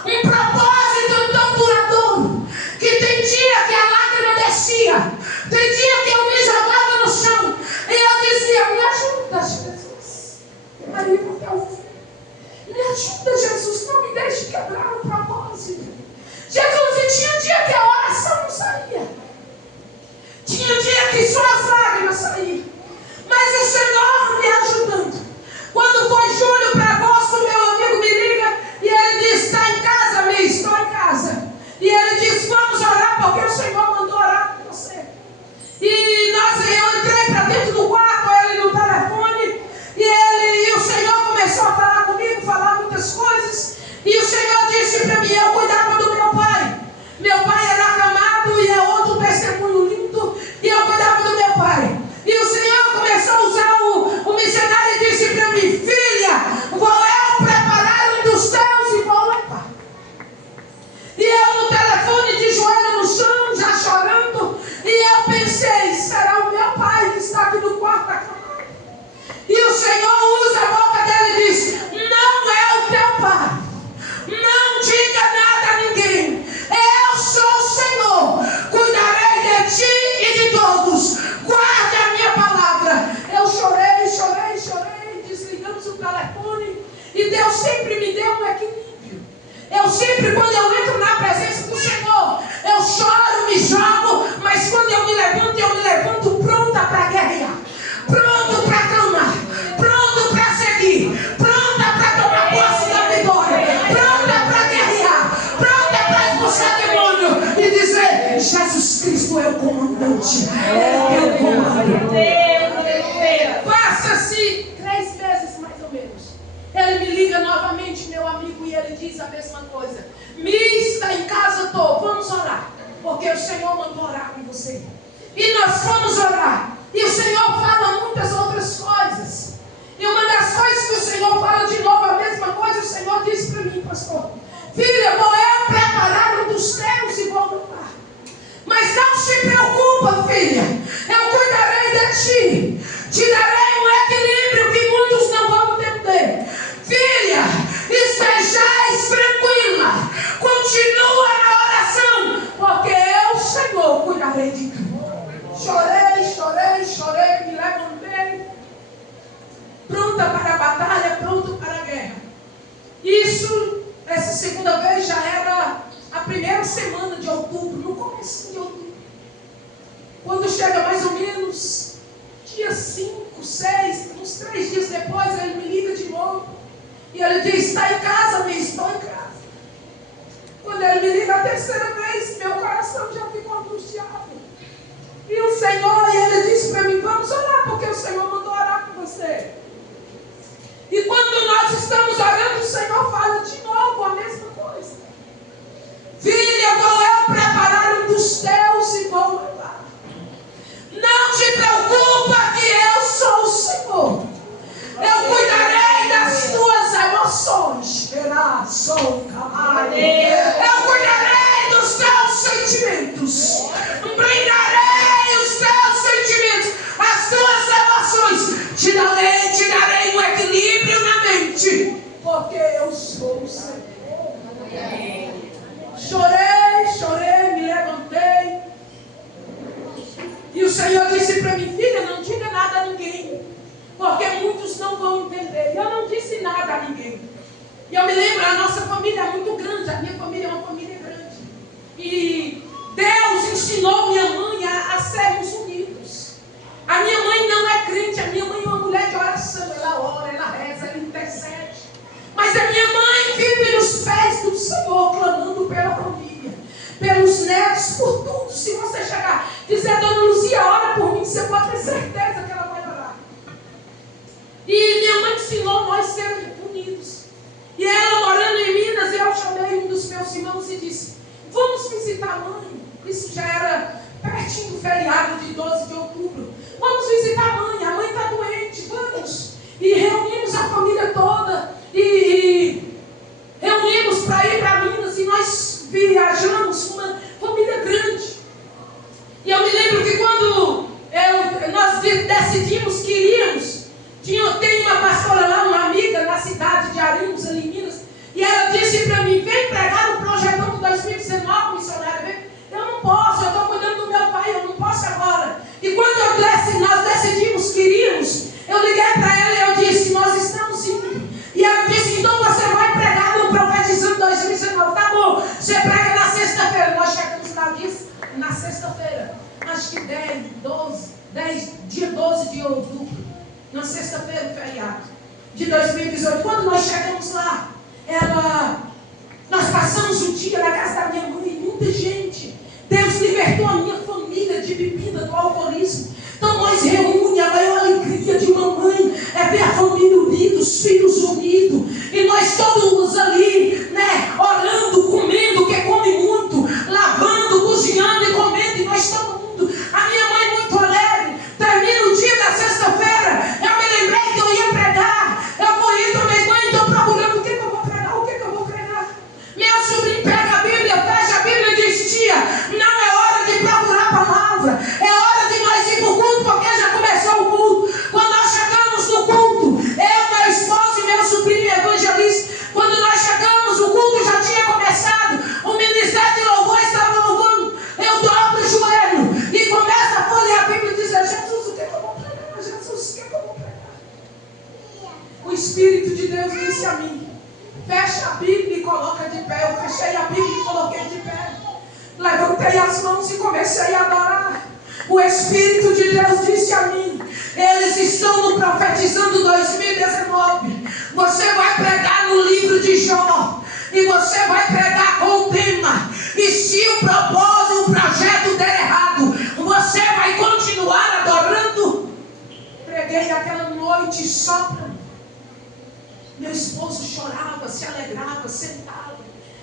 Um propósito tão duradouro. Que tem dia que a lágrima descia. Tem dia que eu me jogava no chão. E eu dizia, me ajuda, Jesus. Aí me ajuda, Jesus. Não me deixe quebrar o propósito. Jesus, e tinha dia que a oração não saía. Tinha dia que só as lágrimas saíam. Mas o Senhor me ajudando. Quando foi julho para agosto, meu amigo me liga e ele diz, está em casa, Miss? Estou em casa. E ele diz, vamos orar porque o Senhor mandou orar por você. E eu entrei para dentro do quarto, ele no telefone, e o Senhor começou a falar comigo, falar muitas coisas. E o Senhor disse para mim, eu cuidava do meu pai. Meu pai era acamado e é outro testemunho lindo. E eu cuidava do meu pai. E o Senhor começou a usar o missionário e disse para mim, filha, vou eu preparar um dos teus e vou levar. E eu no telefone de joelho no chão, já chorando. E eu pensei, será o meu pai que está aqui no quarto acamado. E o Senhor usa a boca dele e diz, não é o teu pai. Não diga nada a ninguém. Eu sou o Senhor. Cuidarei de ti e de todos. Guarde a minha palavra. Eu chorei. Desligamos o telefone. E Deus sempre me deu um equilíbrio. Eu sempre, quando eu entro na presença do Senhor, eu choro, me jogo. Mas quando eu me levanto pronta para guerrear. Pronto para clamar. Pronto para seguir. Pronta para tomar posse da vitória. Pronta para guerrear. Pronta para expulsar demônio. E dizer, Jesus Cristo é o comandante. É o comandante. ele me liga novamente, meu amigo, e ele diz a mesma coisa. Está em casa, estou, vamos orar, porque o Senhor mandou orar com você. E nós fomos orar, e o Senhor fala muitas outras coisas. E uma das coisas que o Senhor fala de novo, a mesma coisa, o Senhor disse para mim, pastor: filha, vou eu preparar um dos teus e vou levar. Mas não se preocupa, filha, eu cuidarei de ti, te darei um equilíbrio que muitos não vão entender. Filha, estejais tranquila, continua na oração, porque eu, Senhor, cuidarei de ti. Chorei, me levantei, pronta para a batalha, pronto para a guerra. Essa segunda vez já era a primeira semana de outubro, no começo de outubro. Quando chega mais ou menos dia 5, 6, uns 3 dias depois, ele me liga de novo. E ele diz: está em casa, minha, estou em casa. Quando ele me liga a terceira vez, meu coração já ficou angustiado. E o Senhor, ele disse para mim: vamos orar, porque o Senhor mandou orar com você. E quando nós estamos orando, o Senhor fala de novo a mesma coisa. Filha, vou eu preparar um dos teus e vou levar. Não te preocupa que eu sou o Senhor. Eu cuidarei das tuas emoções. Eu cuidarei dos teus sentimentos. Brindarei os teus sentimentos, as tuas emoções. Te darei um equilíbrio na mente, porque eu sou o Senhor. Chorei, me levantei. E o Senhor disse para mim: filha, não diga nada a ninguém, porque muitos não vão entender. Eu não disse nada a ninguém. E eu me lembro, a nossa família é muito grande, a minha família é uma família grande. E Deus ensinou minha mãe a sermos unidos. A minha mãe não é crente, a minha mãe é uma mulher de oração. Ela ora, ela reza, ela intercede. Mas a minha mãe vive nos pés do Senhor, clamando pela família, pelos netos, por tudo. Se você chegar e dizer: dona Luzia, ora por mim, você pode ter certeza que ela vai orar. E minha mãe ensinou nós a sermos unidos. E ela morando em Minas, eu chamei um dos meus irmãos e disse: vamos visitar a mãe. Isso já era pertinho do feriado de 12 de outubro. Vamos visitar a mãe está doente, vamos. E reunimos a família toda. E reunimos para ir para Minas. E nós viajamos, uma família grande. E eu me lembro que quando nós decidimos que iríamos, tem uma pastora lá, uma amiga na cidade de Arinos, ali em Minas. E ela disse para mim: vem pregar no Projetão 2019, missionária. Eu não posso, eu estou cuidando do meu pai, eu não posso agora. E quando nós decidimos que iríamos, eu liguei para ela e eu disse: nós estamos indo. E ela disse: então você vai pregar no Profetizando 2019. Tá bom, você prega na sexta-feira. Nós chegamos lá, na sexta-feira, acho que dia 12 de outubro, na sexta-feira, feriado de 2018. Quando nós chegamos lá, nós passamos o dia na casa da minha mãe, muita gente. Deus libertou a minha família de bebida, do alcoolismo. Então nós reúne a maior alegria de uma mãe é ver a família unida, os filhos unidos. E nós todos ali, né, orando, comendo, que come muito, lavando, cozinhando e comendo. E nós todo mundo, a minha mãe muito alegre. Termina o dia da sexta-feira, eu me lembrei que eu ia pregar. Eu corri, tomei banho, estou procurando o que eu vou pregar, Meu sobrinho pega a Bíblia, fecha a Bíblia e diz: tia, não é hora de procurar a palavra, é hora de nós ir para o culto, porque já começou o culto. Quando nós chegamos no culto, eu, meu esposo e meu sobrinho evangelista, quando nós chegamos, o culto já tinha começado, o ministério de louvor estava louvando. Eu dobro o joelho e começo a folhear a Bíblia e dizer: Jesus, o que eu vou pregar? Jesus, o que eu vou pregar? O Espírito de Deus disse a mim: fecha a Bíblia e coloca de pé. Eu fechei a Bíblia e coloquei de pé. Levantei as mãos e comecei a adorar. O Espírito de Deus disse a mim: eles estão no Profetizando 2019. Você vai pregar no livro de Jó. E você vai pregar com o tema: e se o propósito, o projeto der errado, você vai continuar adorando? Preguei aquela noite só para mim. meu esposo chorava, se alegrava, sentava.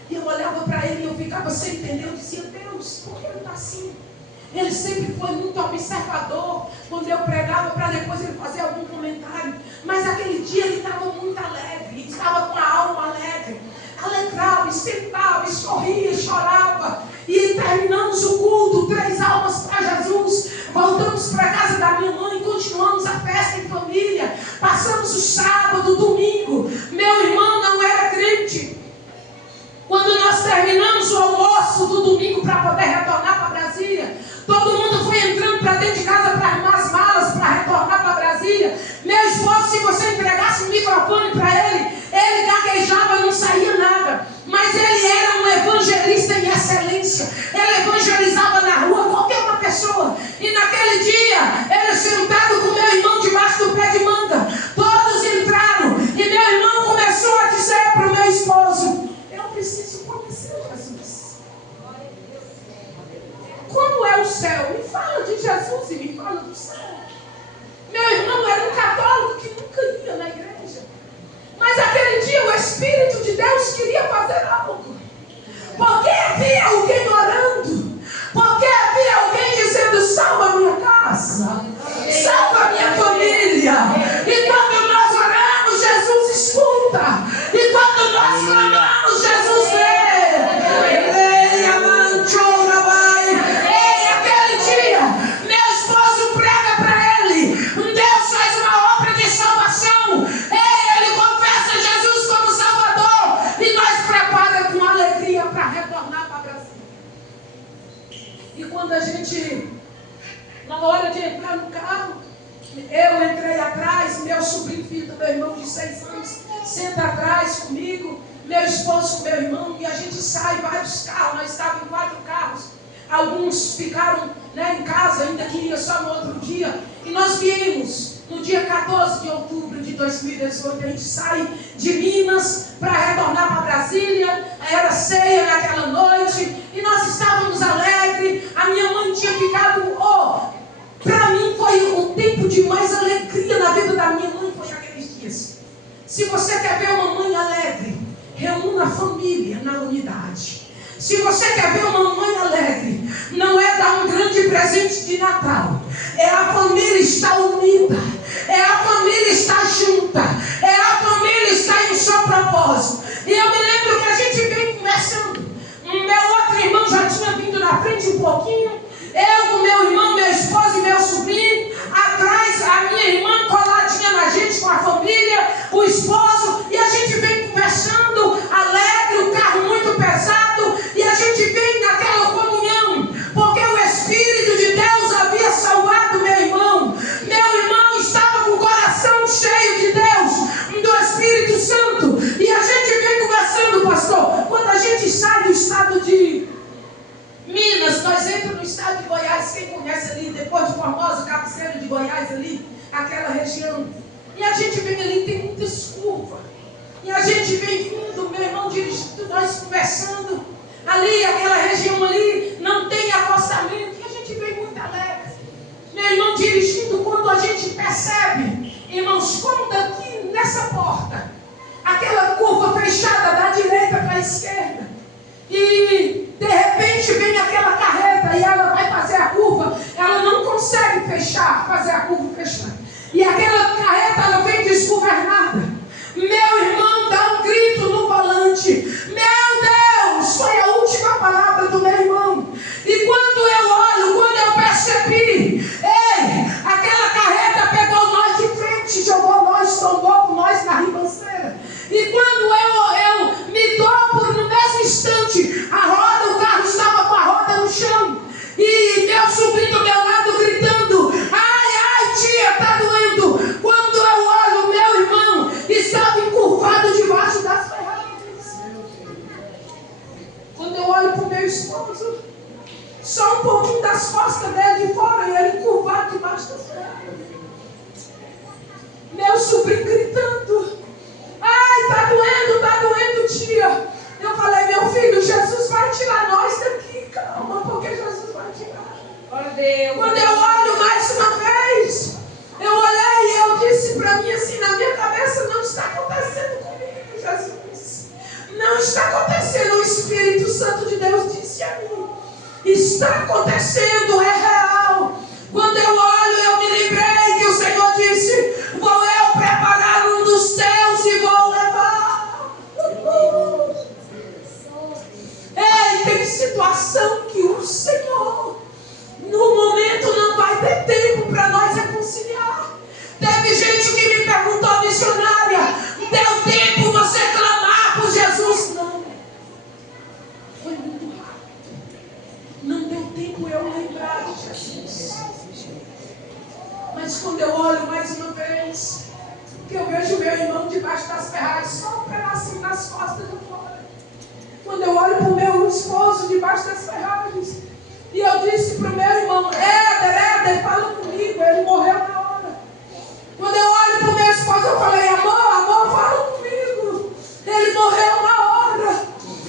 E eu olhava para ele e eu ficava sem entender. Eu dizia, Deus, por que ele está assim? Ele sempre foi muito observador quando eu pregava, para depois ele fazer algum comentário. Mas aquele dia ele estava muito alegre, ele estava com a alma alegre. Alegrava, sentava, sorria, chorava. E terminamos o culto, 3 almas para Jesus. Voltamos para a casa da minha mãe, continuamos a festa em família. Passamos o sábado, o domingo. Meu irmão não era crente. Quando nós terminamos o almoço do domingo para poder retornar para Brasília, todo mundo foi entrando para dentro de casa para arrumar as malas para retornar para Brasília. Meu esposo, se você entregasse o microfone para ele gaguejava, não saía nada. Mas ele era um evangelista em excelência. Ele evangelizava na rua qualquer uma pessoa. E naquele dia, ele sentado com meu irmão debaixo do pé de manga. Todos entraram. E meu irmão começou a dizer para o meu esposo, eu preciso conhecer Jesus. Como é o céu? Me fala de Jesus e me fala do céu. Meu irmão era um católico que nunca ia na igreja. Mas aquele dia o Espírito de Deus queria fazer algo. Porque havia alguém orando. Porque havia alguém dizendo, salva a minha casa. Salva a minha família. E quando nós oramos, Jesus escuta. E quando nós clamamos, Jesus vê. Aquele dia, meu esposo prega para ele. Deus faz uma obra de salvação. Ele confessa Jesus como Salvador. E nós prepara com alegria para retornar para Brasília. E quando a gente, na hora de entrar no carro, eu entrei atrás, meu sobrinho filho do meu irmão de 6 anos, senta atrás comigo, meu esposo com meu irmão, e a gente sai, vários carros, nós estávamos em 4 carros. Alguns ficaram em casa, ainda que ia só no outro dia. E nós viemos no dia 14 de outubro de 2018. A gente sai de Minas para retornar para Brasília. Era ceia naquela noite. E nós estávamos alegres. A minha mãe tinha ficado... para mim foi um tempo de mais alegria na vida da minha mãe. Foi aqueles dias. Se você quer ver uma mãe alegre, reúna a família na unidade. Se você quer ver uma mãe alegre, não é dar um grande presente de Natal. É a família estar unida. É a família estar junta. É a família estar em um só propósito. E eu me lembro que a gente veio conversando. Meu outro irmão já tinha vindo na frente um pouquinho. Eu com meu irmão, meu esposo e meu sobrinho. Atrás a minha irmã coladinha na gente com a família, o esposo. E a gente vem conversando, alegre, o carro muito pesado. E a gente vem naquela comunhão, porque o Espírito de Deus havia salvado meu irmão. Meu irmão estava com o coração cheio de Deus, do Espírito Santo. E a gente vem conversando, pastor. Quando a gente sai do estado de Minas, nós entramos no estado de Goiás. Quem conhece ali, depois de Formosa, cabeceira de Goiás ali, aquela região. E a gente vem ali, tem muitas curvas. E a gente vem vindo, meu irmão dirigindo, nós conversando. Ali, aquela região ali, não tem acostamento. E a gente vem muito alegre. Meu irmão dirigindo, quando a gente percebe, irmãos, como daqui nessa porta, aquela curva fechada da direita para a esquerda. E de repente vem aquela carreta e ela vai fazer a curva. Ela não consegue fazer a curva fechar. E aquela carreta, ela vem desgovernada. Meu irmão dá um grito no volante. Meu Deus, foi a última palavra do meu irmão. E quando eu olho, quando eu percebi, aquela carreta pegou nós de frente, jogou nós, tombou com nós na ribanceira. E quando eu me dobro no mesmo instante, o carro estava com a roda no chão. E meu sobrinho do meu lado gritando, ai, tia, tá doendo. Quando eu olho, meu irmão estava encurvado debaixo das ferramentas. Quando eu olho para o meu esposo, só um pouquinho das costas dele de fora, e ele encurvado debaixo das ferramentas. Meu sobrinho gritando, ai, tá doendo, tia. Eu falei, meu filho, Jesus vai tirar nós daqui, calma, porque Jesus vai tirar. Quando eu olho mais uma vez, eu olhei e eu disse para mim assim, na minha cabeça, não está acontecendo comigo. Jesus. Não está acontecendo, o Espírito Santo de Deus disse a mim. Está acontecendo, é real. Quando eu olho, eu me lembrei que o Senhor disse: vou eu preparar um dos teus e vou levar. Ei, tem situação que o Senhor, no momento, não vai ter tempo para nós reconciliar. Teve gente que me perguntou, missionária, deu tempo você clamar por Jesus? Não. Foi muito rápido. Não deu tempo eu lembrar de Jesus. Mas quando eu olho mais uma vez, que eu vejo meu irmão debaixo das ferragens, só um pedacinho nas costas de fora. Quando eu olho para o meu esposo debaixo das ferragens, e eu disse para o meu irmão: Éder, fala comigo, ele morreu na hora. Quando eu olho para o meu esposo, eu falei: amor, fala comigo. Ele morreu na hora.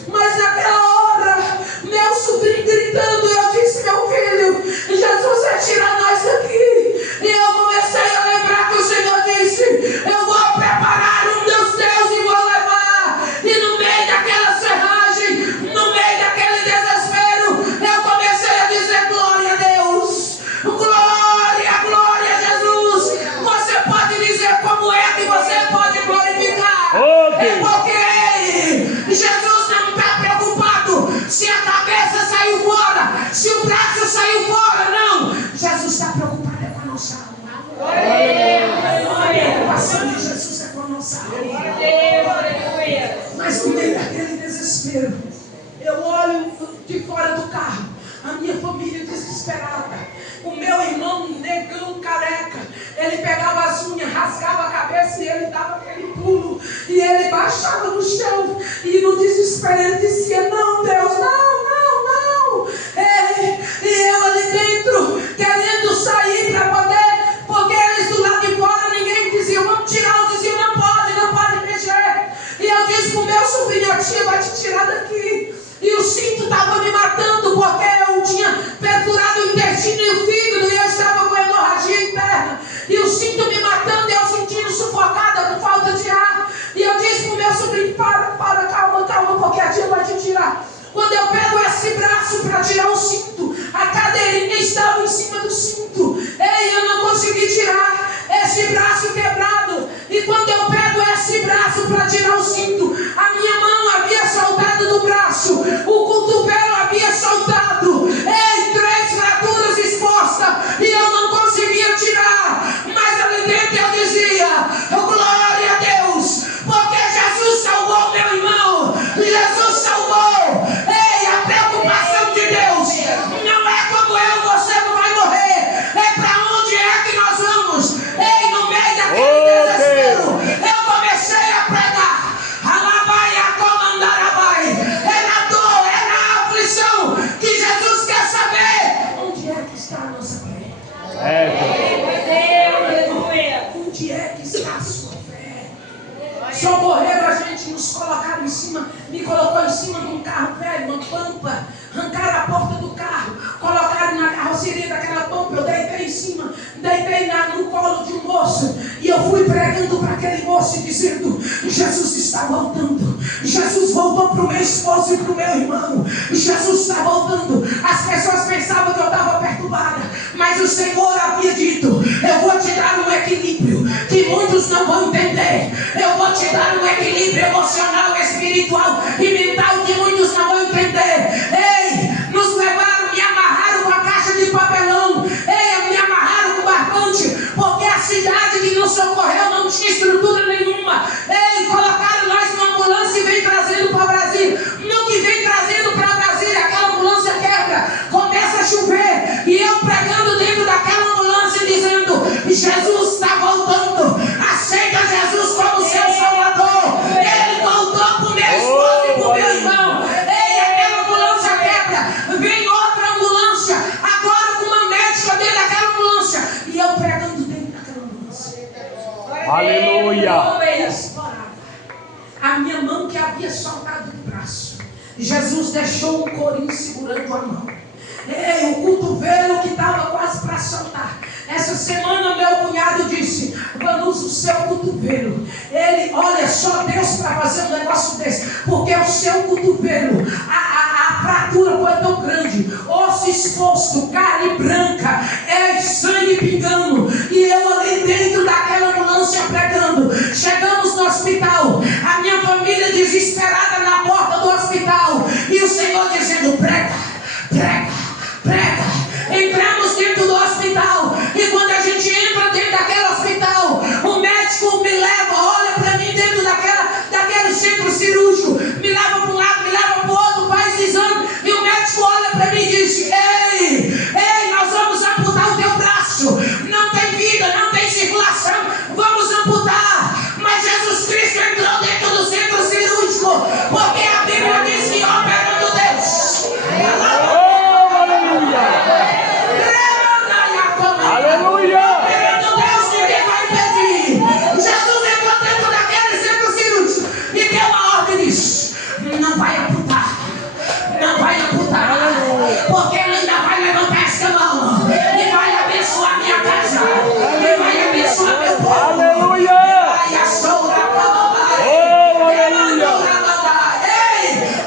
Mas naquela hora, meu sobrinho gritando, eu disse: meu filho, Jesus vai tirar nós daqui. E eu comecei a lembrar que o Senhor disse: eu vou preparar um dos teus e vou levar. E no meio daquela serragem, no meio daquele desespero, eu comecei a dizer: glória a Deus, glória a Jesus. Você pode dizer como é que você pode glorificar. É porque Jesus não está preocupado se a cabeça saiu fora, se o braço saiu fora, não. Jesus está preocupado com a nossa alma. A preocupação de Jesus é com a nossa alma. Mas no meio daquele desespero, eu olho de fora do carro, a minha família desesperada. O meu irmão negão careca, ele pegava as unhas, rasgava a cabeça e ele dava aquele pulo. E ele baixava no chão e no desespero ele dizia: não, Deus, não. E eu ali dentro, querendo sair para poder, porque eles do lado de fora, ninguém dizia: vamos tirar, eu dizia: não pode mexer. E eu disse para o meu sobrinho: a tia vai te tirar daqui. E o cinto estava me matando, porque eu tinha perfurado o intestino e o fígado, e eu estava com hemorragia interna. E o cinto me matando, e eu sentindo sufocada por falta de ar. E eu disse para o meu sobrinho: para, calma, porque a tia vai te tirar. Quando eu pego esse braço para tirar o cinto, a cadeirinha estava em cima do cinto. Ei, eu não consegui tirar esse braço quebrado. E quando eu pego esse braço para tirar o cinto, a minha mão havia soltado do braço, o cotovelo havia soltado. Ei, 3 fraturas expostas, e eu não conseguia tirar. Mas ali dentro eu dizia: glória a Deus, porque Jesus salvou meu irmão. Jesus salvou. Ei, a preocupação de Deus não é como você não vai morrer, é para onde é que nós vamos. Ei, no meio daquele desespero, eu comecei a pregar. Alabai, comandarabai. É na dor, é na aflição que Jesus quer saber onde é que está a nossa fé. Onde é que está a sua fé? Socorreram a gente, nos colocaram em cima, me colocou em cima de um carro velho, uma pampa, arrancaram a porta do carro, colocaram na carroceria daquela pampa, eu deitei em cima, deitei no colo de um moço, e eu fui pregando para aquele moço e dizendo: Jesus está voltando, Jesus voltou para o meu esposo e para o meu irmão, Jesus está voltando. As pessoas pensavam que eu estava perturbada, mas o Senhor havia dito: eu vou te dar um equilíbrio que muitos não vão entender. Eu vou te dar um equilíbrio emocional, espiritual e mental que muitos não vão entender. Ei, nos levaram, me amarraram com a caixa de papelão. Ei, me amarraram com barbante, porque a cidade que nos socorreu não tinha estrutura nenhuma. Ei, colocaram nós numa ambulância e vem trazendo para Brasília. No que vem trazendo para Brasília, aquela ambulância quebra, começa a chover, e eu pregando dentro daquela ambulância dizendo: Jesus está voltando, aceita Jesus como seu Salvador. Ele voltou para o meu esposo e para o meu irmão. Ei, aquela ambulância quebra, vem outra ambulância, agora com uma médica dentro daquela ambulância, e eu pregando dentro daquela ambulância. Aleluia. A minha mão que havia soltado do braço, Jesus deixou um corinho segurando a mão. Ei, o cotovelo que estava quase para soltar. Essa semana meu cunhado disse: usa o seu cotovelo. Ele, olha só, Deus para fazer um negócio desse, porque o seu cotovelo, a fratura foi tão grande, osso exposto, carne branca, sangue pingando, e eu ali dentro daquela ambulância pregando. Chegamos no hospital, a minha família desesperada na porta do hospital, e o Senhor dizendo: prega, prega, prega. Entramos dentro do hospital, e quando a gente entra dentro daquele hospital, o médico me leva, olha para mim dentro daquele centro cirúrgico, me leva para um lado, me leva para o outro, faz exame, e o médico olha para mim e diz: ei, nós vamos amputar o teu braço, não tem vida, não tem circulação, vamos amputar. Mas Jesus Cristo entrou dentro do centro cirúrgico, porque a Bíblia diz que operando Deus. Aleluia! Operando Deus, ninguém vai impedir. Jesus entrou dentro daquele centro cirúrgico e deu uma ordem disso: não vai amputar, não vai amputar, porque ele ainda vai levantar esta mão e vai abençoar minha casa, e vai abençoar meu povo. Aleluia!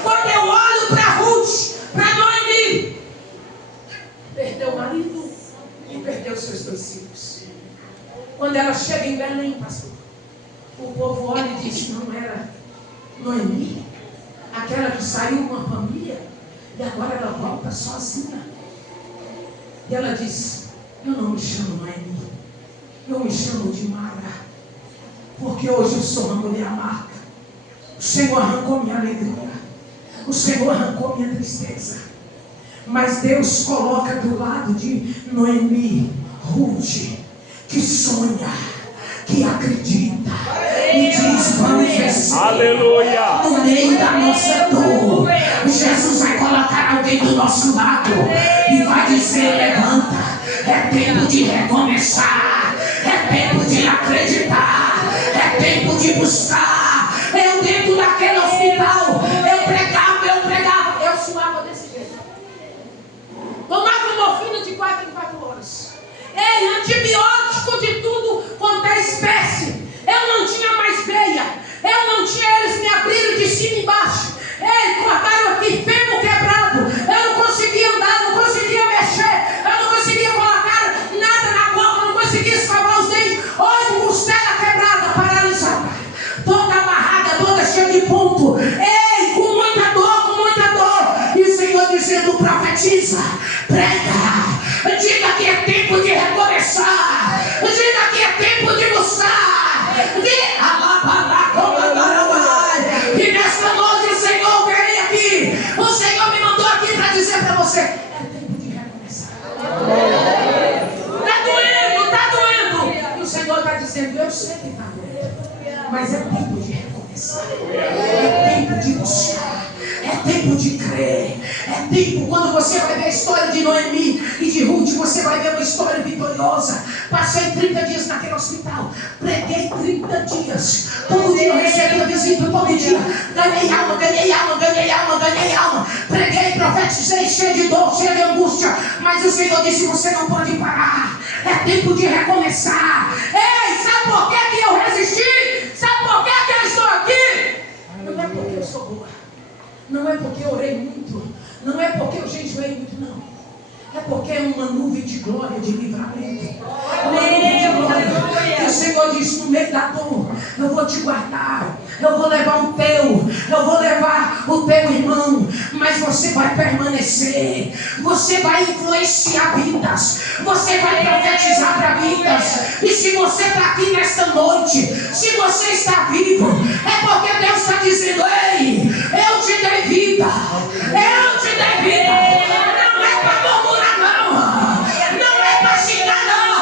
Quando eu olho para Ruth, para Noemi, perdeu o marido e perdeu seus 2 filhos. Quando ela chega em Belém, pastor, o povo olha e diz: não era Noemi, aquela que saiu com a família e agora ela volta sozinha. E ela diz: eu não me chamo Noemi, eu me chamo de Mara, porque hoje eu sou uma mulher amarga. O Senhor arrancou minha alegria, o Senhor arrancou minha tristeza, mas Deus coloca do lado de Noemi Ruth, que sonha, que acredita e diz: vamos vencer. Aleluia! No meio da nossa dor, Jesus vai colocar alguém do nosso lado e vai dizer: levanta, é tempo de recomeçar, é tempo de acreditar, é tempo de buscar. Eu dentro daquele hospital, eu suava desse jeito, tomava morfina de 4 em 4 horas, antibiótico de tudo quanto é espécie. Eu não tinha mais veia, eles me abriram de cima e embaixo, cortaram aqui, fêmur quebrado, eu não conseguia andar, não conseguia mexer, eu não conseguia colocar nada na boca, não conseguia escovar os dentes, olha, costela quebrada, paralisada, toda amarrada, toda cheia de ponto, com muita dor, e o Senhor dizendo: profetiza, prega, diga que é tempo de recomeçar, diga que é tempo de buscar, e nesta noite o Senhor veio aqui, o Senhor me mandou aqui para dizer para você: é tempo de recomeçar. Está doendo, e o Senhor está dizendo: eu sei que está doendo, mas é tempo de recomeçar, é tempo de buscar, é tempo de crer, é tempo. Quando você vai ver a história de Noemi e de Ruth, você vai ver uma história vitoriosa. Passei 30 dias naquele hospital, preguei 30 dias, todo dia eu recebia visita, todo dia ganhei alma, preguei, profetizei, cheio de dor, cheio de angústia, mas o Senhor disse: você não pode parar, é tempo de recomeçar. Sabe por que eu resisti? Sabe por que eu estou aqui? Não é porque eu sou boa, não é porque eu orei muito, não é porque eu jejuei muito, não. É porque é uma nuvem de glória, de livramento. Uma nuvem de glória. E o Senhor disse: no meio da dor, eu vou te guardar. Eu vou levar eu vou levar o teu irmão. Mas você vai permanecer. Você vai influenciar vidas. Você vai profetizar para vidas. E se você está aqui nesta noite, se você está vivo, é porque Deus está dizendo: ei, eu te dei vida. Eu te dei vida. Não é para murmurar, não. Não é para xingar, não.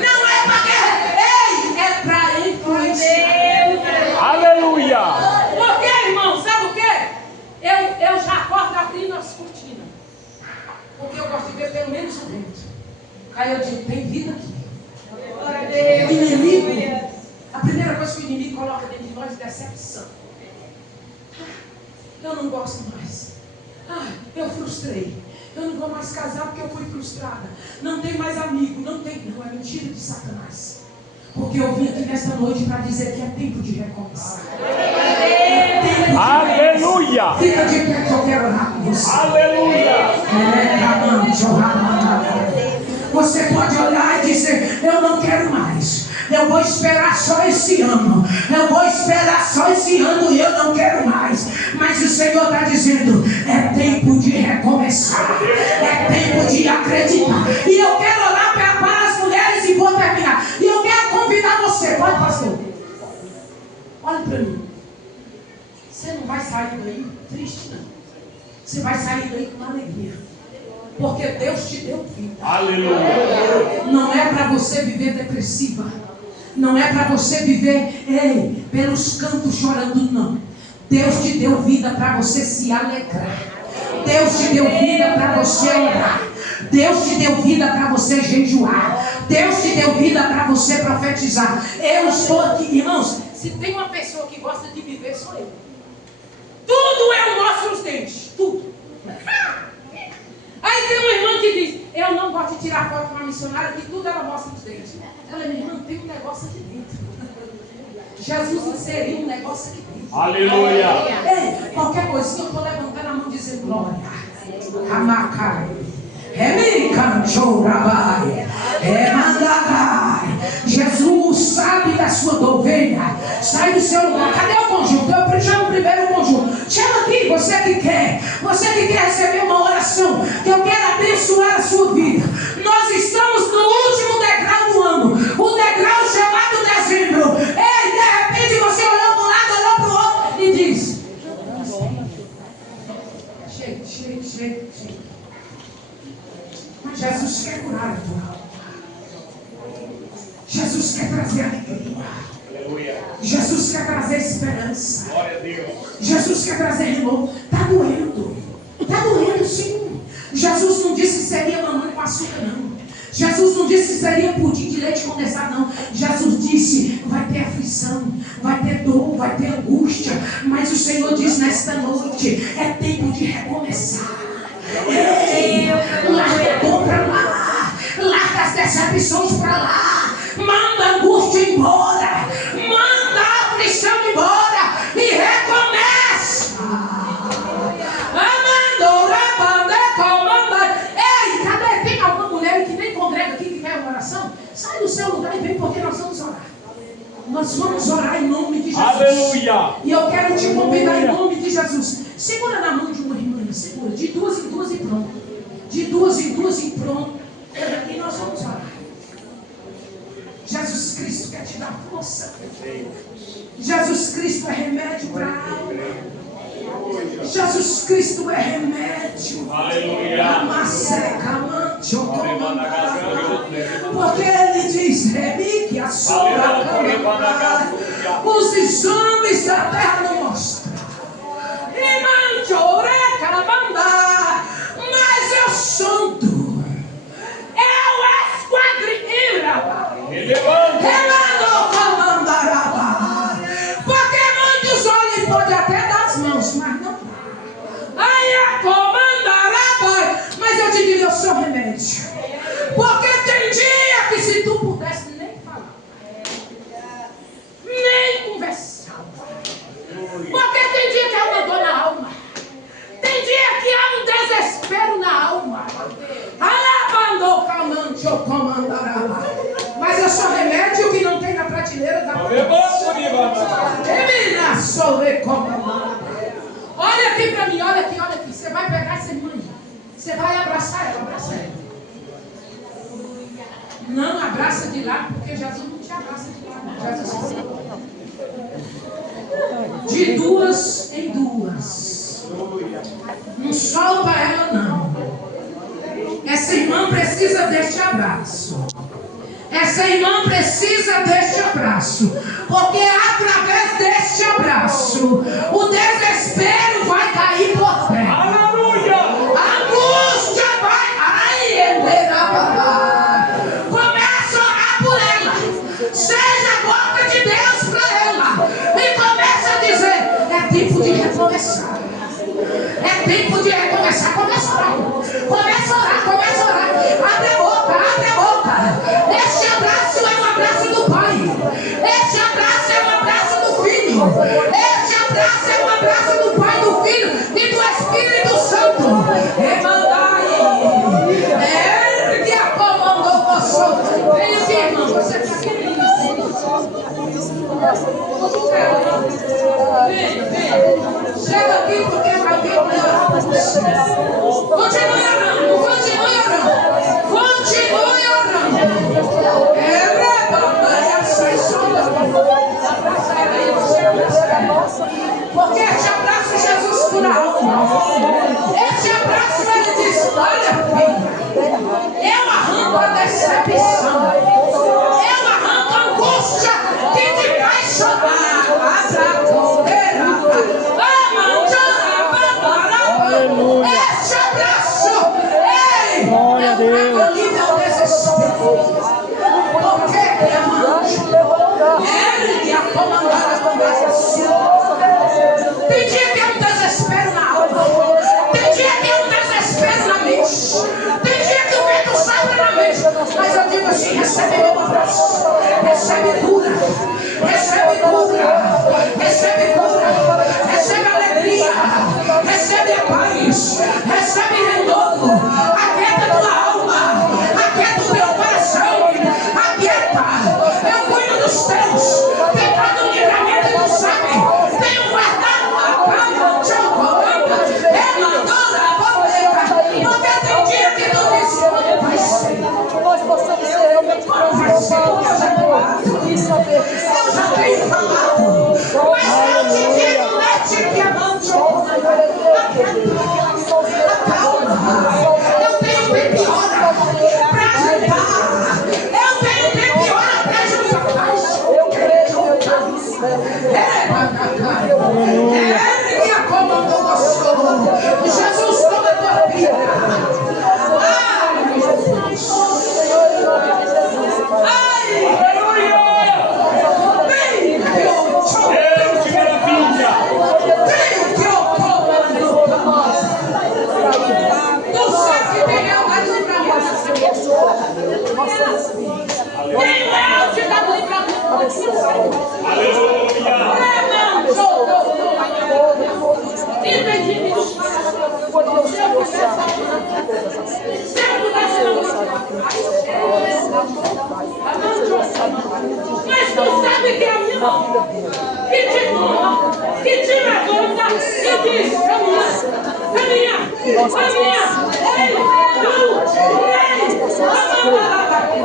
Não é para guerra. É para influenciar. Aleluia! Por quê, irmão? Sabe o quê? Eu já acordo abrindo as cortinas. Porque eu gosto de ver pelo menos o vento. Aí eu digo: tem vida aqui. O inimigo, a primeira coisa que o inimigo coloca dentro de nós é decepção. Eu não gosto mais. Eu frustrei. Eu não vou mais casar porque eu fui frustrada. Não tem mais amigo. Não, é mentira de Satanás. Porque eu vim aqui nesta noite para dizer que é tempo de recomeçar. Aleluia. Fica de pé que eu quero orar com você. Aleluia. Você pode olhar e dizer: eu não quero mais. Eu vou esperar só esse ano. Eu vou esperar só esse ano e eu não quero mais. Mas o Senhor está dizendo: é tempo de recomeçar. É tempo de acreditar. E eu quero orar para as mulheres e vou terminar. E eu quero convidar você. Pode, pastor? Olha para mim. Você não vai sair daí triste, não. Você vai sair daí com alegria. Porque Deus te deu vida. Aleluia. Não é para você viver depressiva. Não é para você viver pelos cantos chorando, não. Deus te deu vida para você se alegrar. Deus te deu vida para você orar. Deus te deu vida para você jejuar. Deus te deu vida para você profetizar. Eu estou aqui, irmãos. Se tem uma pessoa que gosta de viver, sou eu. Tudo eu mostro os dentes. Tudo. Aí tem uma irmã que diz: eu não gosto de tirar foto com uma missionária, que tudo ela mostra os dentes. Ela, minha irmã, tem um negócio aqui dentro. Jesus inseriu um negócio aqui dentro. Aleluia. Ei, qualquer coisinha eu estou levantando a mão e dizendo: glória. Amacai. Remincanchorabai. Remandagai. Jesus sabe da sua ovelha. Sai do seu lugar. Cadê o conjunto? Eu chamo primeiro o conjunto. Chama aqui, você que quer. Você que quer receber uma oração. Que eu quero abençoar a sua vida. Nós estamos no último degrau do ano. O degrau chamado dezembro. Ei, de repente você olhou para um lado, olhou para o outro e diz: chega. Mas Jesus quer curar a tua alma. Jesus quer trazer alegria. Aleluia. Jesus quer trazer esperança. Glória a Deus. Jesus quer trazer renovo. Está doendo. Está doendo, sim. Jesus não disse que seria mamãe com açúcar, não. Jesus não disse que seria pudim de leite condensado, não. Jesus disse: vai ter aflição, vai ter dor, vai ter angústia. Mas o Senhor diz nesta noite: é tempo de recomeçar. Ei, larga a dor para lá. Larga as decepções para lá. Manda a angústia embora. Manda a aflição embora. E recomeça. Ei, cadê? Tem alguma mulher que nem congrega aqui que quer uma oração? Sai do seu lugar e vem, porque nós vamos orar. Nós vamos orar em nome de Jesus. Aleluia. E eu quero te convidar em nome de Jesus. Segura na mão de uma irmã. Segura. De duas em duas e pronto. De duas em duas e pronto. E nós vamos orar. Jesus Cristo quer te dar força. Jesus Cristo é remédio para a alma. Jesus Cristo é remédio. Aleluia. Porque ele diz: remite a sua os exames da terra não mostram. Mas eu santo. Eu esquadrilho. Porque muitos olhos podem até dar as mãos, mas não. Mas eu te digo: eu sou remédio. Porque tem dia que se tu pudesse nem falar, nem conversar. Porque tem dia que há uma dor na alma. Tem dia que há um desespero na alma. Mas eu sou remédio que não tem na prateleira da Olha aqui para mim, olha aqui. Você vai pegar essa irmã. Você vai abraçar ela, abraça ela. Não abraça de lá, porque Jesus não te abraça de lá. Jesus de duas em duas. Não solta ela, não. Essa irmã precisa deste abraço. Essa irmã precisa deste abraço. Porque através deste abraço, o desespero vai cair por terra. Aleluia. A angústia vai. Começa a orar por ela. Seja a boca de Deus para ela. E começa a dizer: é tempo de recomeçar. É tempo de recomeçar. Começa a orar. Abre a boca. Este abraço é um abraço do Pai. Continue orando, continue orando. Continue orando. Porque este abraço Jesus cura a alma. Este abraço ele diz: olha, filha, eu arranco a decepção, eu arranco a angústia que te faz chorar. Este abraço, ei, eu trago alívio ao desespero. Porque ele ia comandar a conversação. Tem dia que é um desespero na alma. Tem dia que é um desespero na mente. Tem dia que o vento sopra na mente. Mas eu digo assim: recebe meu abraço. Recebe cura. Recebe cura. Recebe cura. Recebe alegria. Recebe a paz. Recebe renovo. Aquieta tua alma. Aquieta o teu coração. Aquieta. Eu cuido dos teus. Tem todo o livramento e tu sabe. Tenho guardado a calma. Porque tem dia que tu diz: como vai ser? Nós possamos ser realmente Eu já tenho falado. Mas eu te digo, mete que a mão de eu tenho bem hora para ajudar. Eu tenho bem hora para ajudar. Eu creio, meu Deus. Ele que acomodou o Senhor. Jesus toma a tua vida. Ai, Jesus. Ai, aleluia. Bem que eu Mas tu sabe que é a minha mão que te toma, que te levanta e diz: caminha, ei, eu levanto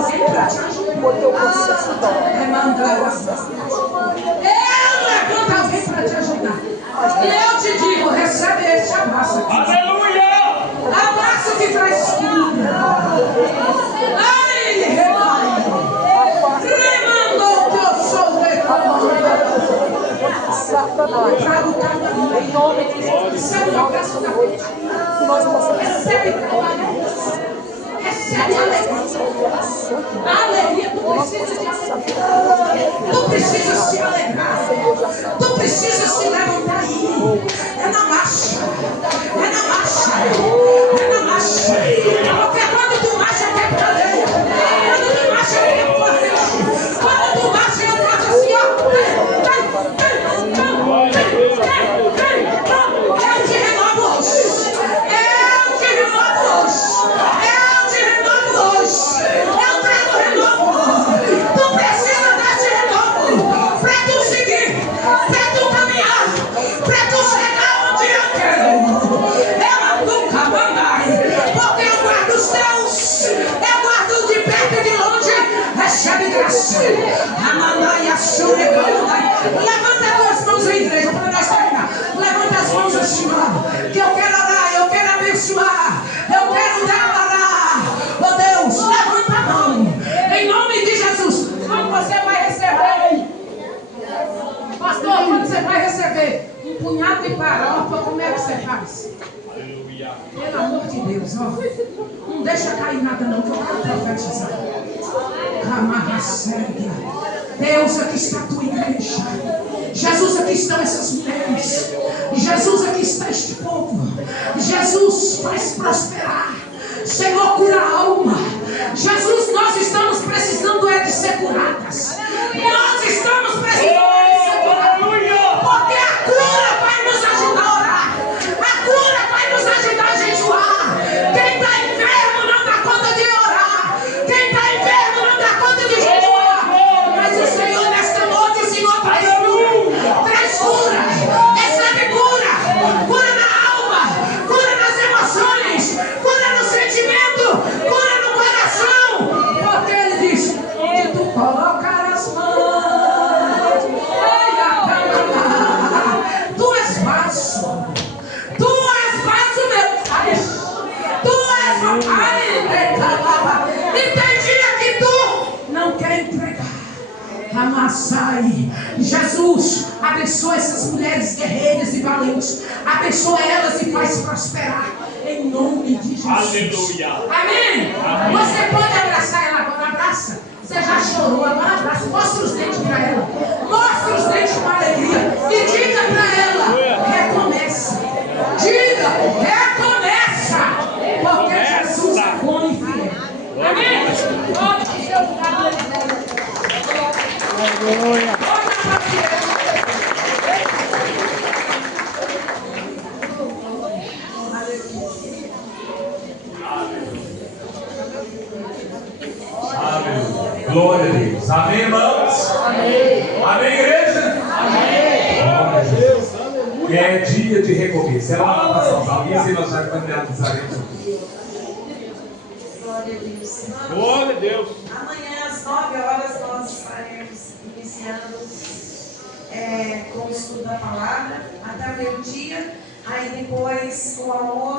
alguém para te ajudar. Eu levanto alguém para te ajudar. E eu te digo: recebe este abraço aqui. Aleluia! Abraço que traz cura. Ai, remandou que eu sou Satanás, trago cada um. em nome de Jesus, Recebe o abraço da vida. que nós possamos Recebe trabalho. Recebe alegria. A alegria, tu precisa de alegria. Tu precisa se alegrar. Tu precisa se levantar aí. É na marcha. É na marcha. É na marcha. Porque quando tu marcha, quer cadeia. Quando tu marcha, quer corrente. Quando tu marcha, eu faço assim, ó. Eu te renovo hoje. Eu te renovo hoje. Eu trago renovo. Tu precisa desse renovo para tu seguir, para tu caminhar, para tu chegar onde eu quero. Ela nunca mandar, porque eu guardo os teus, eu guardo de perto e de longe. Recebe graça. Amandai, Assure, levanta as duas mãos, igreja, para nós terminar. Levanta as mãos assim, ó, que eu quero orar, eu quero abençoar, eu quero dar. Oh Deus, levanta a mão. Em nome de Jesus. Quando você vai receber, pastor, quando você vai receber um punhado de farofa, como é que você faz? Aleluia! Pelo amor de Deus, ó. Não deixa cair nada não, que eu quero profetizar. Deus, aqui está a tua igreja. Jesus, aqui estão essas mulheres. Jesus, aqui está este povo. Jesus, faz prosperar. Senhor, cura a alma. Jesus, nós estamos precisando de ser curadas. Nós estamos precisando de ser curadas. Porque a cura vai nos ajudar a orar. A cura vai nos ajudar a jejuar. Quem está enfermo não dá conta de orar. Quem está enfermo não dá conta de jejuar. Mas o Senhor, nesta noite, o Senhor traz cura. Traz cura. Recebe cura. Cura na Tu és mais o meu Pai. Tu és o Pai. E tem dia que tu não quer entregar. Amassai. Jesus, abençoa essas mulheres guerreiras e valentes. Abençoa elas e faz prosperar. Em nome de Jesus. Aleluia. Amém. Você pode abraçar ela agora. Abraça. Você já chorou, agora abraça. Mostra os dentes para ela. Mostra os dentes com alegria. E diga para ela: recomeça. Diga: recomeça. Porque Jesus é bom e fiel. Amém. Volte seu lugar. Aleluia. Aleluia. Glória a Deus. Amém, irmãos? Amém. Amém, igreja? Amém. Glória a Deus. É dia de recomeço. Ela vai passar os avisos e nós já finalizaremos o culto. Glória a Deus. Glória a Deus. Amanhã às 9 horas nós estaremos iniciando com o estudo da palavra até o meio-dia. Aí depois o almoço.